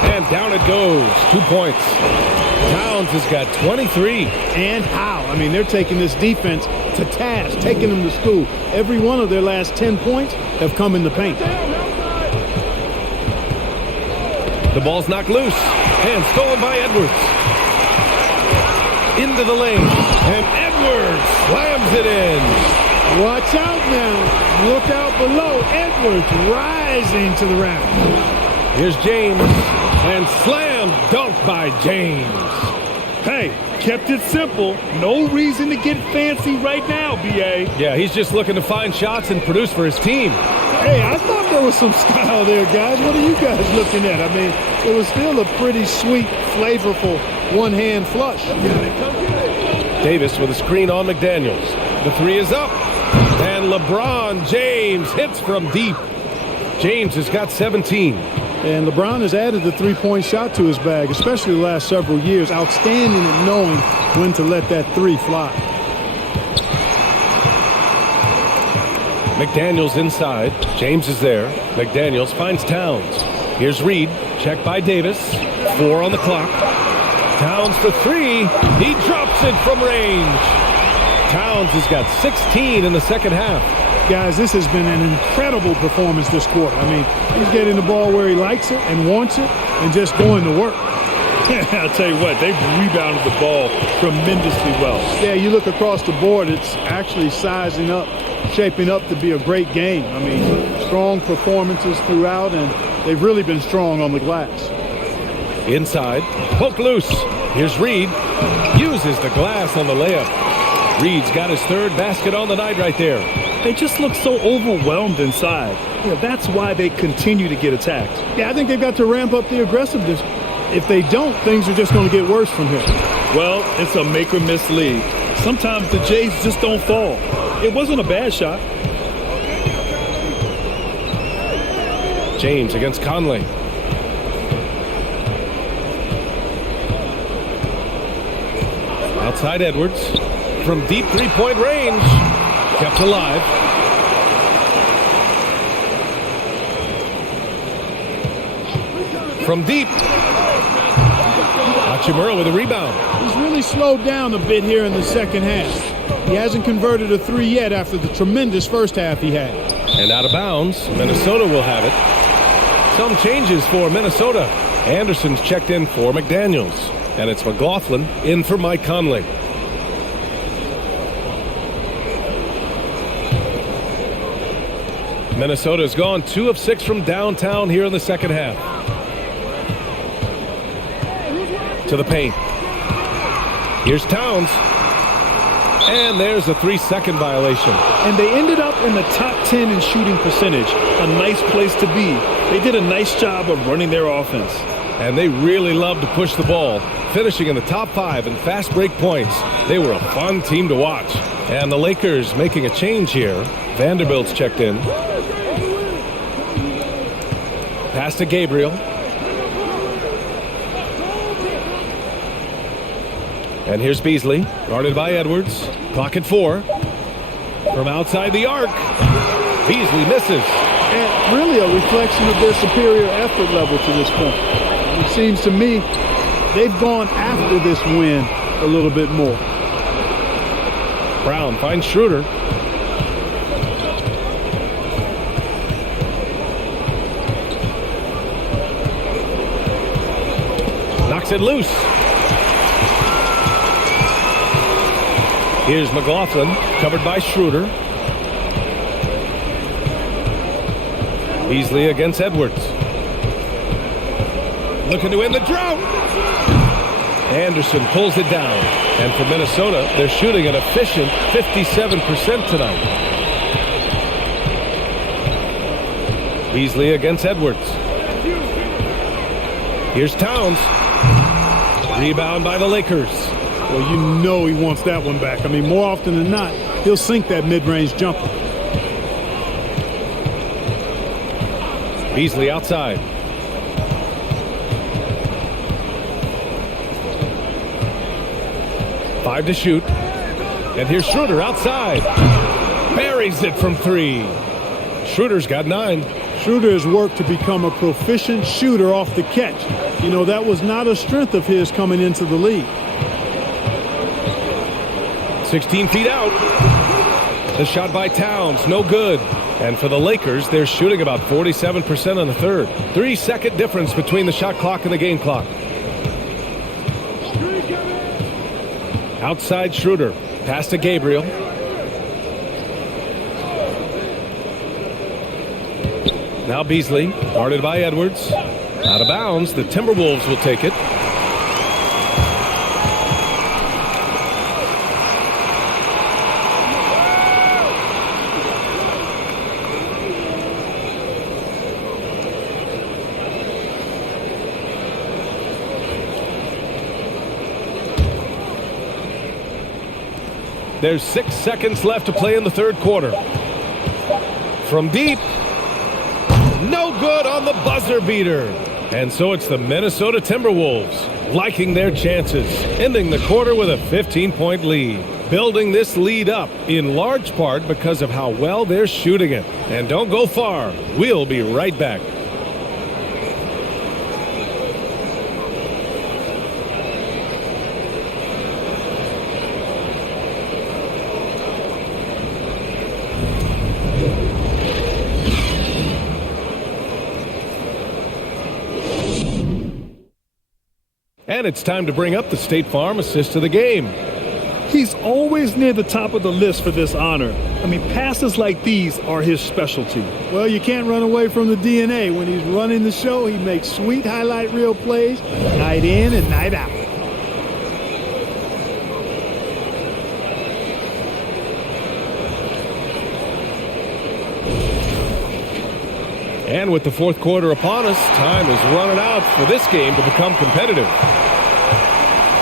And down it goes. 2 points. Towns has got 23. And how? I mean, they're taking this defense to task, taking them to school. Every one of their last 10 points have come in the paint. The ball's knocked loose. And stolen by Edwards. Into the lane. And Edwards slams it in. Watch out now. Look out below. Edwards Edwards rising to the rack. Here's James, and slam dunk by James. Hey, kept it simple. No reason to get fancy right now, B.A. Yeah, he's just looking to find shots and produce for his team. Hey, I thought there was some style there, guys. What are you guys looking at? I mean, it was still a pretty sweet, flavorful one-hand flush. Davis with a screen on McDaniels. The three is up. And LeBron James hits from deep. James has got 17. And LeBron has added the three-point shot to his bag, especially the last several years. Outstanding at knowing when to let that three fly. McDaniels inside. James is there. McDaniels finds Towns. Here's Reed. Check by Davis. 4 on the clock. Towns for 3. He drops it from range. Towns has got 16 in the second half. Guys, this has been an incredible performance this quarter. I mean, he's getting the ball where he likes it and wants it and just going to work. I'll tell you what, they've rebounded the ball tremendously well. Yeah, you look across the board, it's actually sizing up, shaping up to be a great game. I mean, strong performances throughout, and they've really been strong on the glass. Inside, poke loose. Here's Reed. Uses the glass on the layup. Reed's got his third basket on the night right there. They just look so overwhelmed inside. That's why they continue to get attacked. Yeah, I think they've got to ramp up the aggressiveness. If they don't, things are just going to get worse from here. Well, it's a make or miss league. Sometimes the Jays just don't fall. It wasn't a bad shot. James against Conley. Outside Edwards. From deep three-point range. Kept alive. From deep. Hachimura with a rebound. He's really slowed down a bit here in the second half. He hasn't converted a three yet after the tremendous first half he had. And out of bounds, Minnesota will have it. Some changes for Minnesota. Anderson's checked in for McDaniels. And it's McLaughlin in for Mike Conley. Minnesota's gone 2 of 6 from downtown here in the second half. To the paint. Here's Towns. And there's a 3-second violation. And they ended up in the top 10 in shooting percentage. A nice place to be. They did a nice job of running their offense. And they really love to push the ball, finishing in the top 5 in fast break points. They were a fun team to watch. And the Lakers making a change here. Vanderbilt's checked in. Pass to Gabriel. And here's Beasley, guarded by Edwards. Clock at 4. From outside the arc. Beasley misses. And really a reflection of their superior effort level to this point. It seems to me they've gone after this win a little bit more. Brown finds Schroeder. Knocks it loose. Here's McLaughlin, covered by Schroeder. Beasley against Edwards. Looking to end the drought. Anderson pulls it down. And for Minnesota, they're shooting an efficient 57% tonight. Beasley against Edwards. Here's Towns. Rebound by the Lakers. Well, you know he wants that one back. I mean, more often than not, he'll sink that mid-range jumper. Beasley outside. Five to shoot. And here's Schroeder outside. Buries it from 3. Schroeder's got 9. Schroeder has worked to become a proficient shooter off the catch. You know, that was not a strength of his coming into the league. 16 feet out. The shot by Towns, no good. And for the Lakers, they're shooting about 47% in the third. 3-second difference between the shot clock and the game clock. Outside Schroeder. Pass to Gabriel. Now Beasley, guarded by Edwards. Out of bounds, the Timberwolves will take it. There's 6 seconds left to play in the third quarter. From deep. No good on the buzzer beater. And so it's the Minnesota Timberwolves liking their chances, ending the quarter with a 15-point lead. Building this lead up in large part because of how well they're shooting it. And don't go far. We'll be right back. And it's time to bring up the State Farm assist of the game. He's always near the top of the list for this honor. I mean, passes like these are his specialty. Well, you can't run away from the DNA. When he's running the show, he makes sweet highlight reel plays night in and night out. And with the fourth quarter upon us, time is running out for this game to become competitive.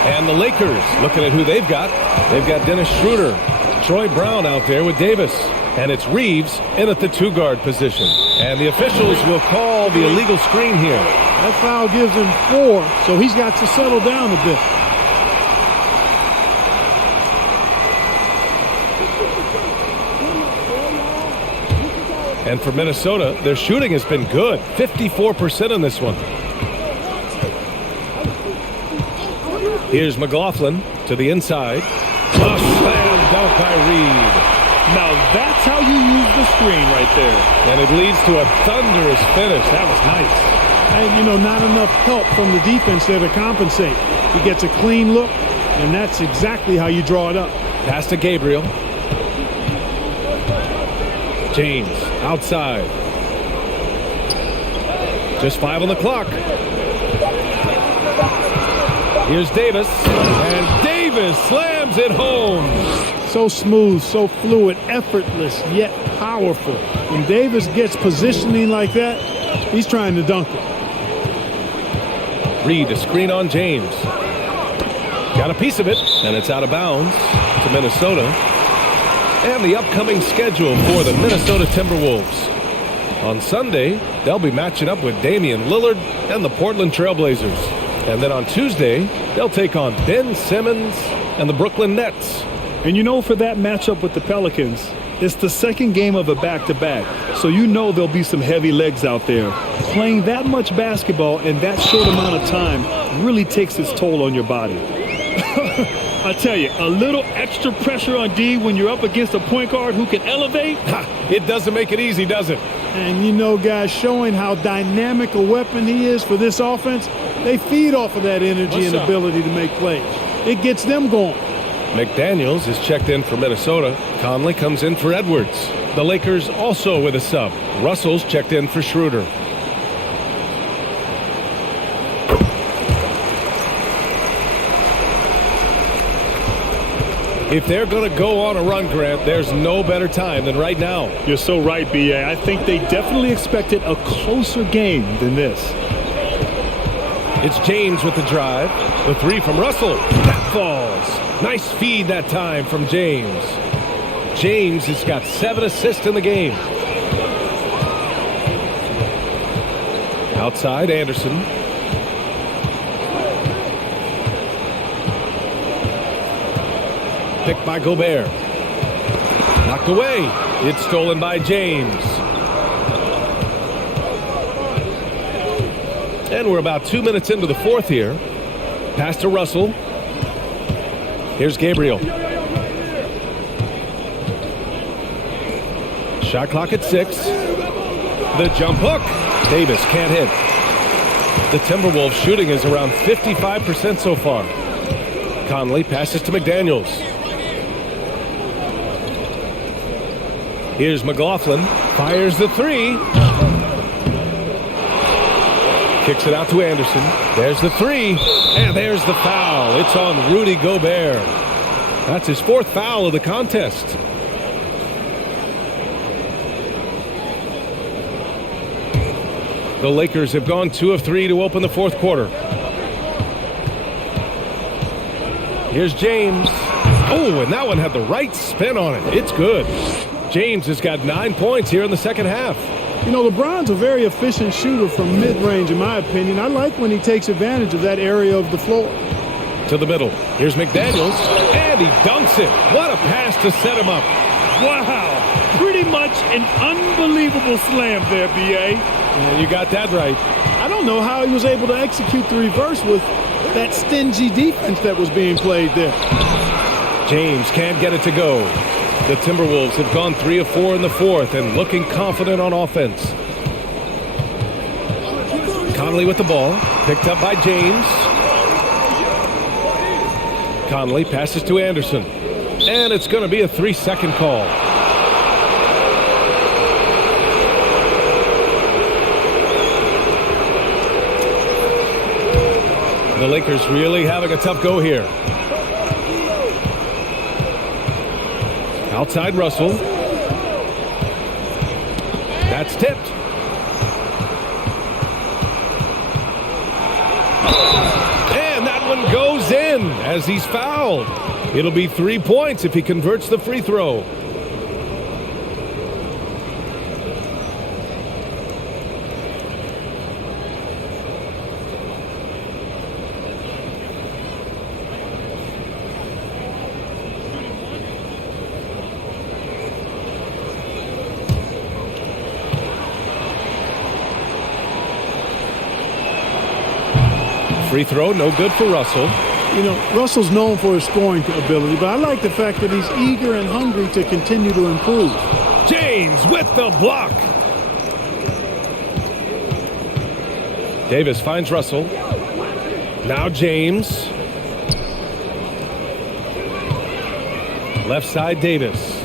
And the Lakers, looking at who they've got. They've got Dennis Schroeder, Troy Brown out there with Davis. And it's Reeves in at the 2-guard position. And the officials will call the illegal screen here. That foul gives him 4, so he's got to settle down a bit. And for Minnesota, their shooting has been good. 54% on this one. Here's McLaughlin to the inside. A slam dunk by Reed. Now that's how you use the screen right there. And it leads to a thunderous finish. That was nice. And, you know, not enough help from the defense there to compensate. He gets a clean look, and that's exactly how you draw it up. Pass to Gabriel. James outside. Just 5 on the clock. Here's Davis. And Davis slams it home. So smooth, so fluid, effortless, yet powerful. When Davis gets positioning like that, he's trying to dunk it. Reed, a screen on James. Got a piece of it, and it's out of bounds to Minnesota. And the upcoming schedule for the Minnesota Timberwolves. On Sunday, they'll be matching up with Damian Lillard and the Portland Trailblazers. And then on Tuesday, they'll take on Ben Simmons and the Brooklyn Nets. And you know, for that matchup with the Pelicans, it's the second game of a back-to-back. So you know there'll be some heavy legs out there. Playing that much basketball in that short amount of time really takes its toll on your body. I tell you, a little extra pressure on D when you're up against a point guard who can elevate. It doesn't make it easy, does it? And you know, guys, showing how dynamic a weapon he is for this offense, they feed off of that energy and ability to make plays. It gets them going. McDaniels is checked in for Minnesota. Conley comes in for Edwards. The Lakers also with a sub. Russell's checked in for Schroeder. If they're going to go on a run, Grant, there's no better time than right now. You're so right, B.A. I think they definitely expected a closer game than this. It's James with the drive. The 3 from Russell. That falls. Nice feed that time from James. James has got 7 assists in the game. Outside, Anderson. Picked by Gobert. Knocked away. It's stolen by James. And we're about 2 minutes into the fourth here. Pass to Russell. Here's Gabriel. Shot clock at 6. The jump hook. Davis can't hit. The Timberwolves shooting is around 55% so far. Conley passes to McDaniels. Here's McLaughlin. Fires the 3. Kicks it out to Anderson. There's the three, and there's the foul. It's on Rudy Gobert. That's his 4th foul of the contest. The Lakers have gone 2 of 3 to open the 4th quarter. Here's James. Oh, and that one had the right spin on it. It's good. James has got 9 points here in the second half. You know, LeBron's a very efficient shooter from mid-range, in my opinion. I like when he takes advantage of that area of the floor. To the middle. Here's McDaniels, and he dunks it. What a pass to set him up. Wow. Pretty much an unbelievable slam there, B.A. And you got that right. I don't know how he was able to execute the reverse with that stingy defense that was being played there. James can't get it to go. The Timberwolves have gone 3 of 4 in the 4th and looking confident on offense. Conley with the ball. Picked up by James. Conley passes to Anderson. And it's going to be a 3-second call. The Lakers really having a tough go here. Outside Russell. That's tipped. And that one goes in as he's fouled. It'll be 3 points if he converts the free throw. Free throw, no good for Russell. You know, Russell's known for his scoring ability, but I like the fact that he's eager and hungry to continue to improve. James with the block. Davis finds Russell. Now James. Left side Davis.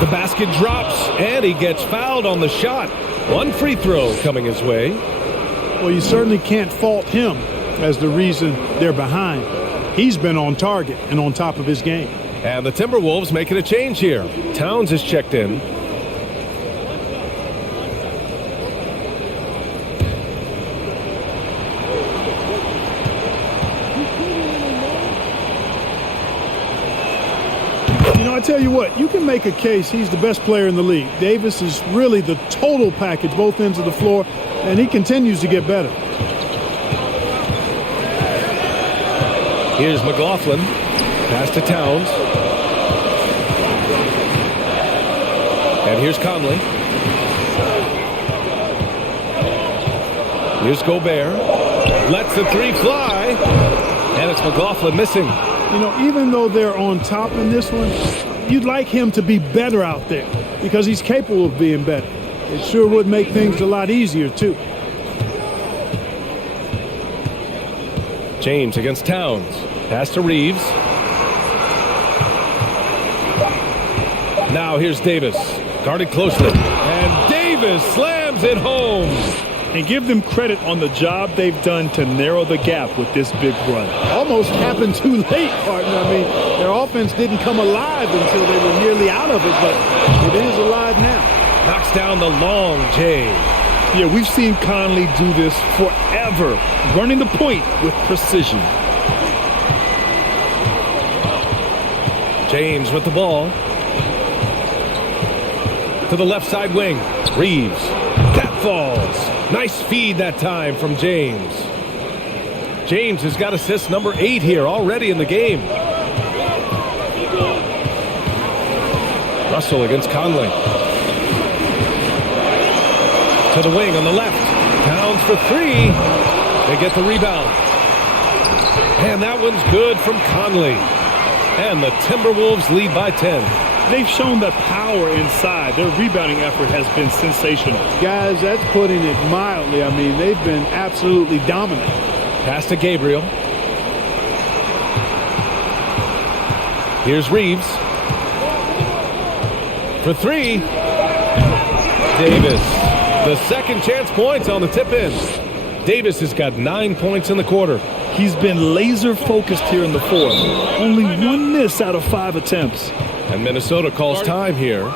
The basket drops, and he gets fouled on the shot. 1 free throw coming his way. Well, you certainly can't fault him as the reason they're behind. He's been on target and on top of his game. And the Timberwolves making a change here. Towns is checked in. You know, I tell you what, you can make a case he's the best player in the league. Davis is really the total package, both ends of the floor, and he continues to get better. Here's McLaughlin. Pass to Towns. And here's Conley. Here's Gobert. Lets the three fly. And it's McLaughlin missing. You know, even though they're on top in this one, you'd like him to be better out there because he's capable of being better. It sure would make things a lot easier, too. James against Towns. Pass to Reeves. Now here's Davis. Guarded closely. And Davis slams it home. And give them credit on the job they've done to narrow the gap with this big run. Almost happened too late, partner. I mean, their offense didn't come alive until they were nearly out of it, but it is alive now. Knocks down the long J. Yeah, we've seen Conley do this forever, running the point with precision. James with the ball. To the left side wing. Reeves. That falls. Nice feed that time from James. James has got assist number 8 here already in the game. Russell against Conley. To the wing on the left. Towns for 3. They get the rebound. And that one's good from Conley. And the Timberwolves lead by 10. They've shown the power inside. Their rebounding effort has been sensational. Guys, that's putting it mildly. I mean, they've been absolutely dominant. Pass to Gabriel. Here's Reeves. For 3. Davis. The second chance points on the tip-in. Davis has got 9 points in the quarter. He's been laser focused here in the fourth. Only one miss out of 5 attempts. And Minnesota calls time here.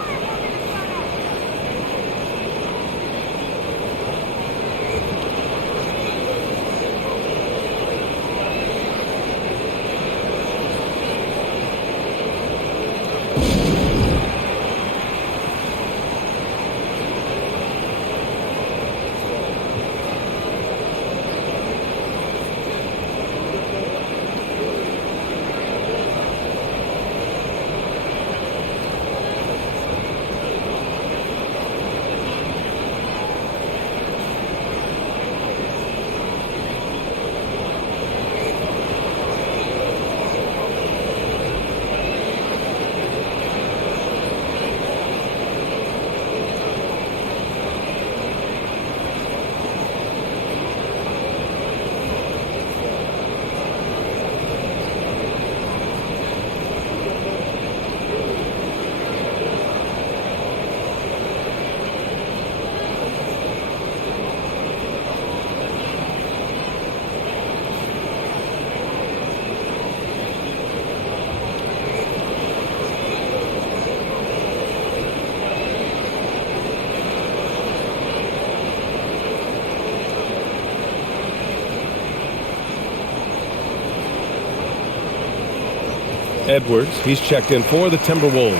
Edwards, he's checked in for the Timberwolves.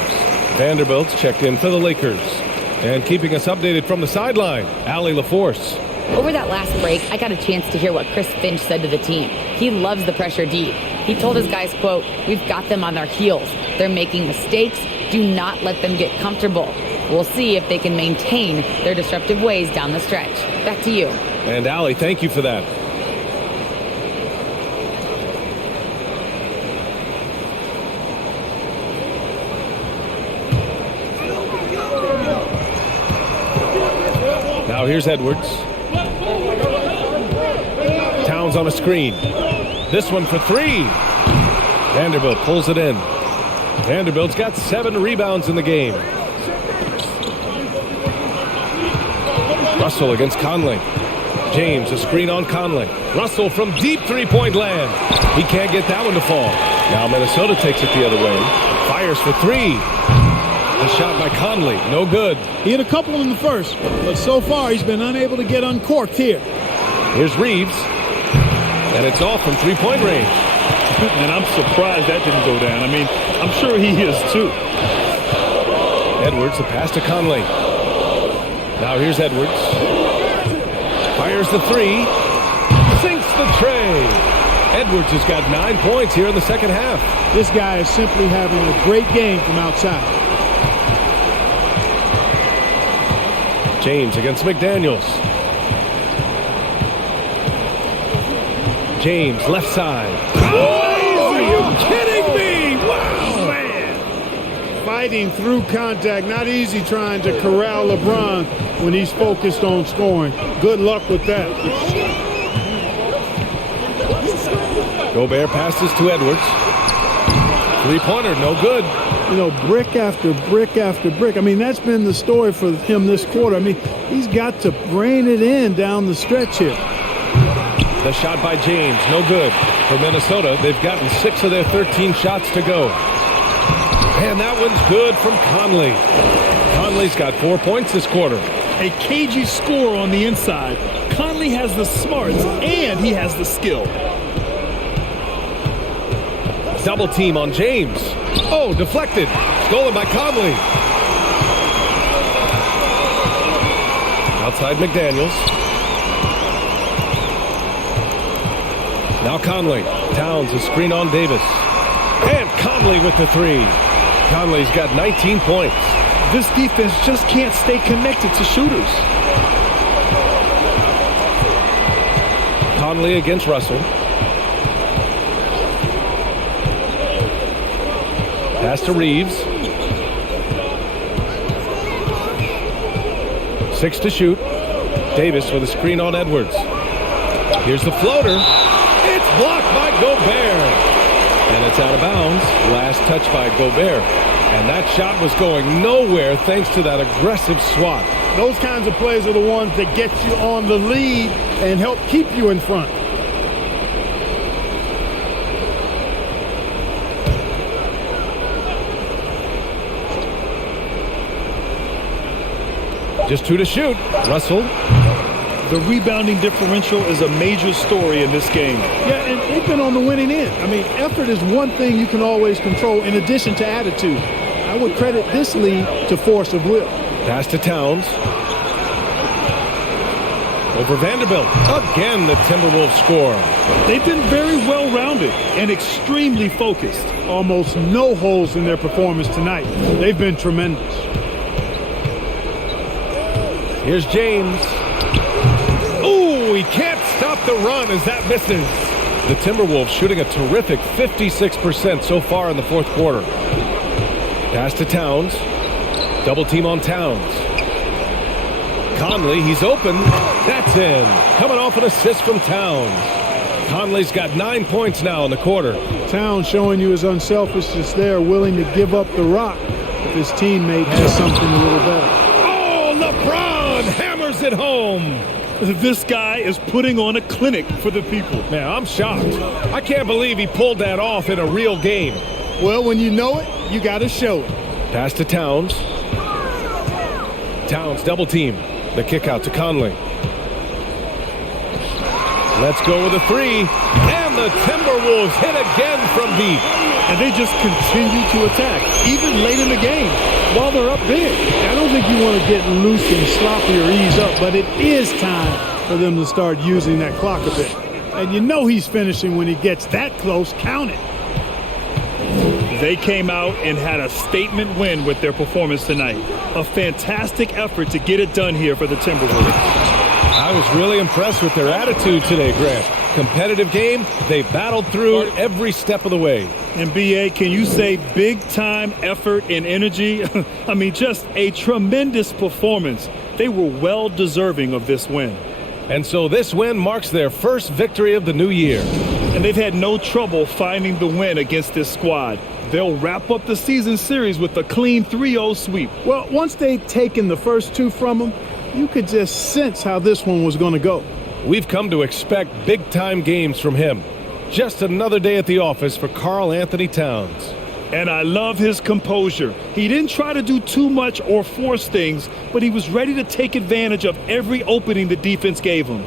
Vanderbilt's checked in for the Lakers. And keeping us updated from the sideline, Allie LaForce. Over that last break, I got a chance to hear what Chris Finch said to the team. He loves the pressure deep. He told his guys, quote, "We've got them on their heels. They're making mistakes. Do not let them get comfortable. We'll see if they can maintain their disruptive ways down the stretch." Back to you. And Allie, thank you for that. Now here's Edwards. Towns on a screen. This one for 3. Vanderbilt pulls it in. Vanderbilt's got 7 rebounds in the game. Russell against Conley. James, a screen on Conley. Russell from deep three-point land. He can't get that one to fall. Now Minnesota takes it the other way. Fires for 3. The shot by Conley, no good. He hit a couple in the first, but so far he's been unable to get uncorked here. Here's Reeves, and it's off from three-point range. And I'm surprised that didn't go down. I mean, I'm sure he is too. Edwards, the pass to Conley. Now here's Edwards. Fires the 3. Sinks the tray. Edwards has got 9 points here in the second half. This guy is simply having a great game from outside. James against McDaniels. James, left side. Oh, are you kidding me? Wow, man. Fighting through contact. Not easy trying to corral LeBron when he's focused on scoring. Good luck with that. Gobert passes to Edwards. Three-pointer, no good. You know, brick after brick after brick. I mean, that's been the story for him this quarter. I mean, he's got to rein it in down the stretch here. The shot by James, no good. For Minnesota, they've gotten 6 of their 13 shots to go. And that one's good from Conley. Conley's got 4 points this quarter. A cagey score on the inside. Conley has the smarts and he has the skill. Double team on James. Oh, deflected. Stolen by Conley. Outside McDaniels. Now Conley. Towns a screen on Davis. And Conley with the 3. Conley's got 19 points. This defense just can't stay connected to shooters. Conley against Russell. Pass to Reeves. 6 to shoot. Davis with a screen on Edwards. Here's the floater. It's blocked by Gobert. And it's out of bounds. Last touch by Gobert. And that shot was going nowhere thanks to that aggressive swat. Those kinds of plays are the ones that get you on the lead and help keep you in front. Just 2 to shoot. Russell. The rebounding differential is a major story in this game. Yeah, and they've been on the winning end. I mean, effort is one thing you can always control in addition to attitude. I would credit this lead to force of will. Pass to Towns. Over Vanderbilt. Again, the Timberwolves score. They've been very well-rounded and extremely focused. Almost no holes in their performance tonight. They've been tremendous. Here's James. Ooh, he can't stop the run as that misses. The Timberwolves shooting a terrific 56% so far in the fourth quarter. Pass to Towns. Double team on Towns. Conley, he's open. That's in. Coming off an assist from Towns. Conley's got 9 points now in the quarter. Towns showing you his unselfishness there, willing to give up the rock if his teammate has something a little better. Oh, LeBron hammers it home. This guy is putting on a clinic for the people. Man, I'm shocked. I can't believe he pulled that off in a real game. Well, when you know it, you got to show it. Pass to Towns. Towns double team. The kick out to Conley. Let's go with a 3. And the Timberwolves hit again from deep. And they just continue to attack, even late in the game, while they're up big. I don't think you want to get loose and sloppy or ease up, but it is time for them to start using that clock a bit. And you know he's finishing when he gets that close. Count it. They came out and had a statement win with their performance tonight. A fantastic effort to get it done here for the Timberwolves. I was really impressed with their attitude today, Grant. Competitive game, they battled through every step of the way. And B.A., can you say big-time effort and energy? I mean, just a tremendous performance. They were well-deserving of this win. And so this win marks their first victory of the new year. And they've had no trouble finding the win against this squad. They'll wrap up the season series with a clean 3-0 sweep. Well, once they'd taken the first 2 from them, you could just sense how this one was going to go. We've come to expect big-time games from him. Just another day at the office for Karl Anthony Towns. And I love his composure. He didn't try to do too much or force things, but he was ready to take advantage of every opening the defense gave him.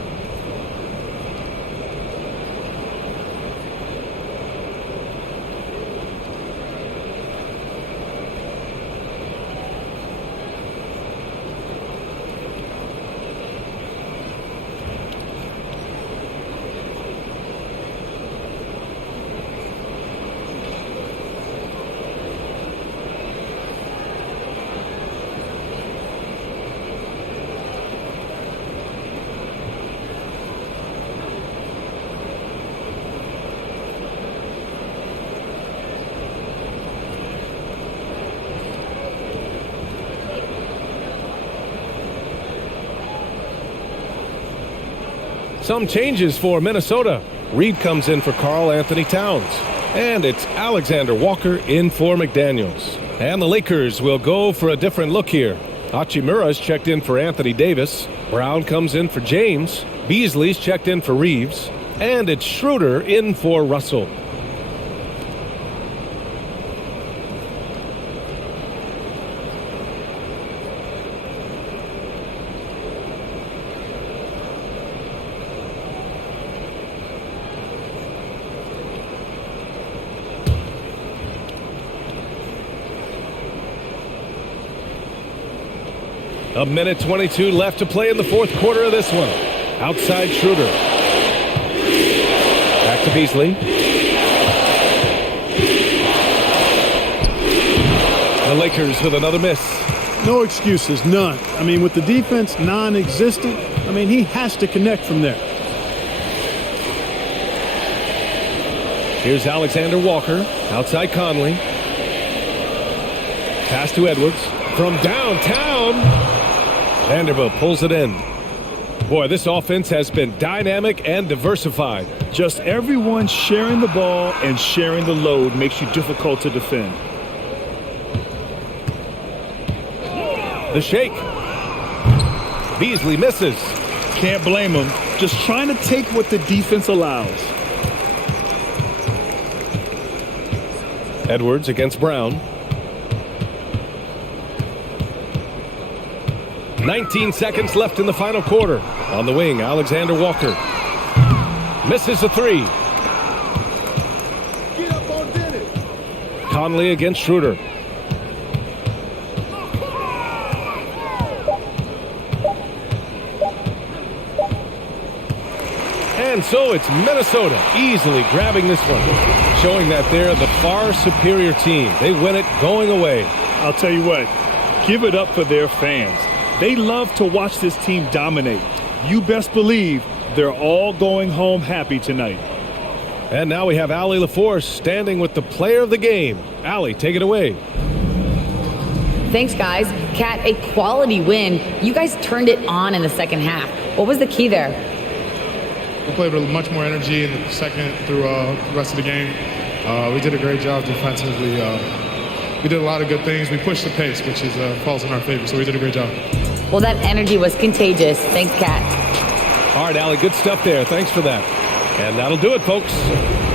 Some changes for Minnesota. Reed comes in for Karl Anthony Towns. And it's Alexander Walker in for McDaniels. And the Lakers will go for a different look here. Hachimura's checked in for Anthony Davis. Brown comes in for James. Beasley's checked in for Reeves. And it's Schroeder in for Russell. A minute 22 left to play in the fourth quarter of this one. Outside Schroeder. Back to Beasley. The Lakers with another miss. No excuses, none. I mean, with the defense non-existent, I mean, he has to connect from there. Here's Alexander Walker. Outside Conley. Pass to Edwards. From downtown. Vanderbilt pulls it in. Boy, this offense has been dynamic and diversified. Just everyone sharing the ball and sharing the load makes you difficult to defend. The shake. Beasley misses. Can't blame him. Just trying to take what the defense allows. Edwards against Brown. 19 seconds left in the final quarter. On the wing, Alexander Walker. Misses a three. Get up on Dennis. Conley against Schroeder. And so it's Minnesota easily grabbing this one, showing that they're the far superior team. They win it going away. I'll tell you what, give it up for their fans. They love to watch this team dominate. You best believe they're all going home happy tonight. And now we have Allie LaForce standing with the player of the game. Allie, take it away. Thanks, guys. Kat, a quality win. You guys turned it on in the second half. What was the key there? We played with much more energy in the second through the rest of the game. We did a great job defensively. We did a lot of good things. We pushed the pace, which falls in our favor, so we did a great job. Well, that energy was contagious. Thanks, Kat. All right, Allie, good stuff there. Thanks for that. And that'll do it, folks.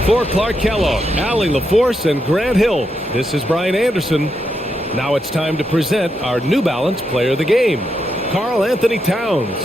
For Clark Kellogg, Allie LaForce, and Grant Hill, this is Brian Anderson. Now it's time to present our New Balance Player of the Game, Karl Anthony Towns.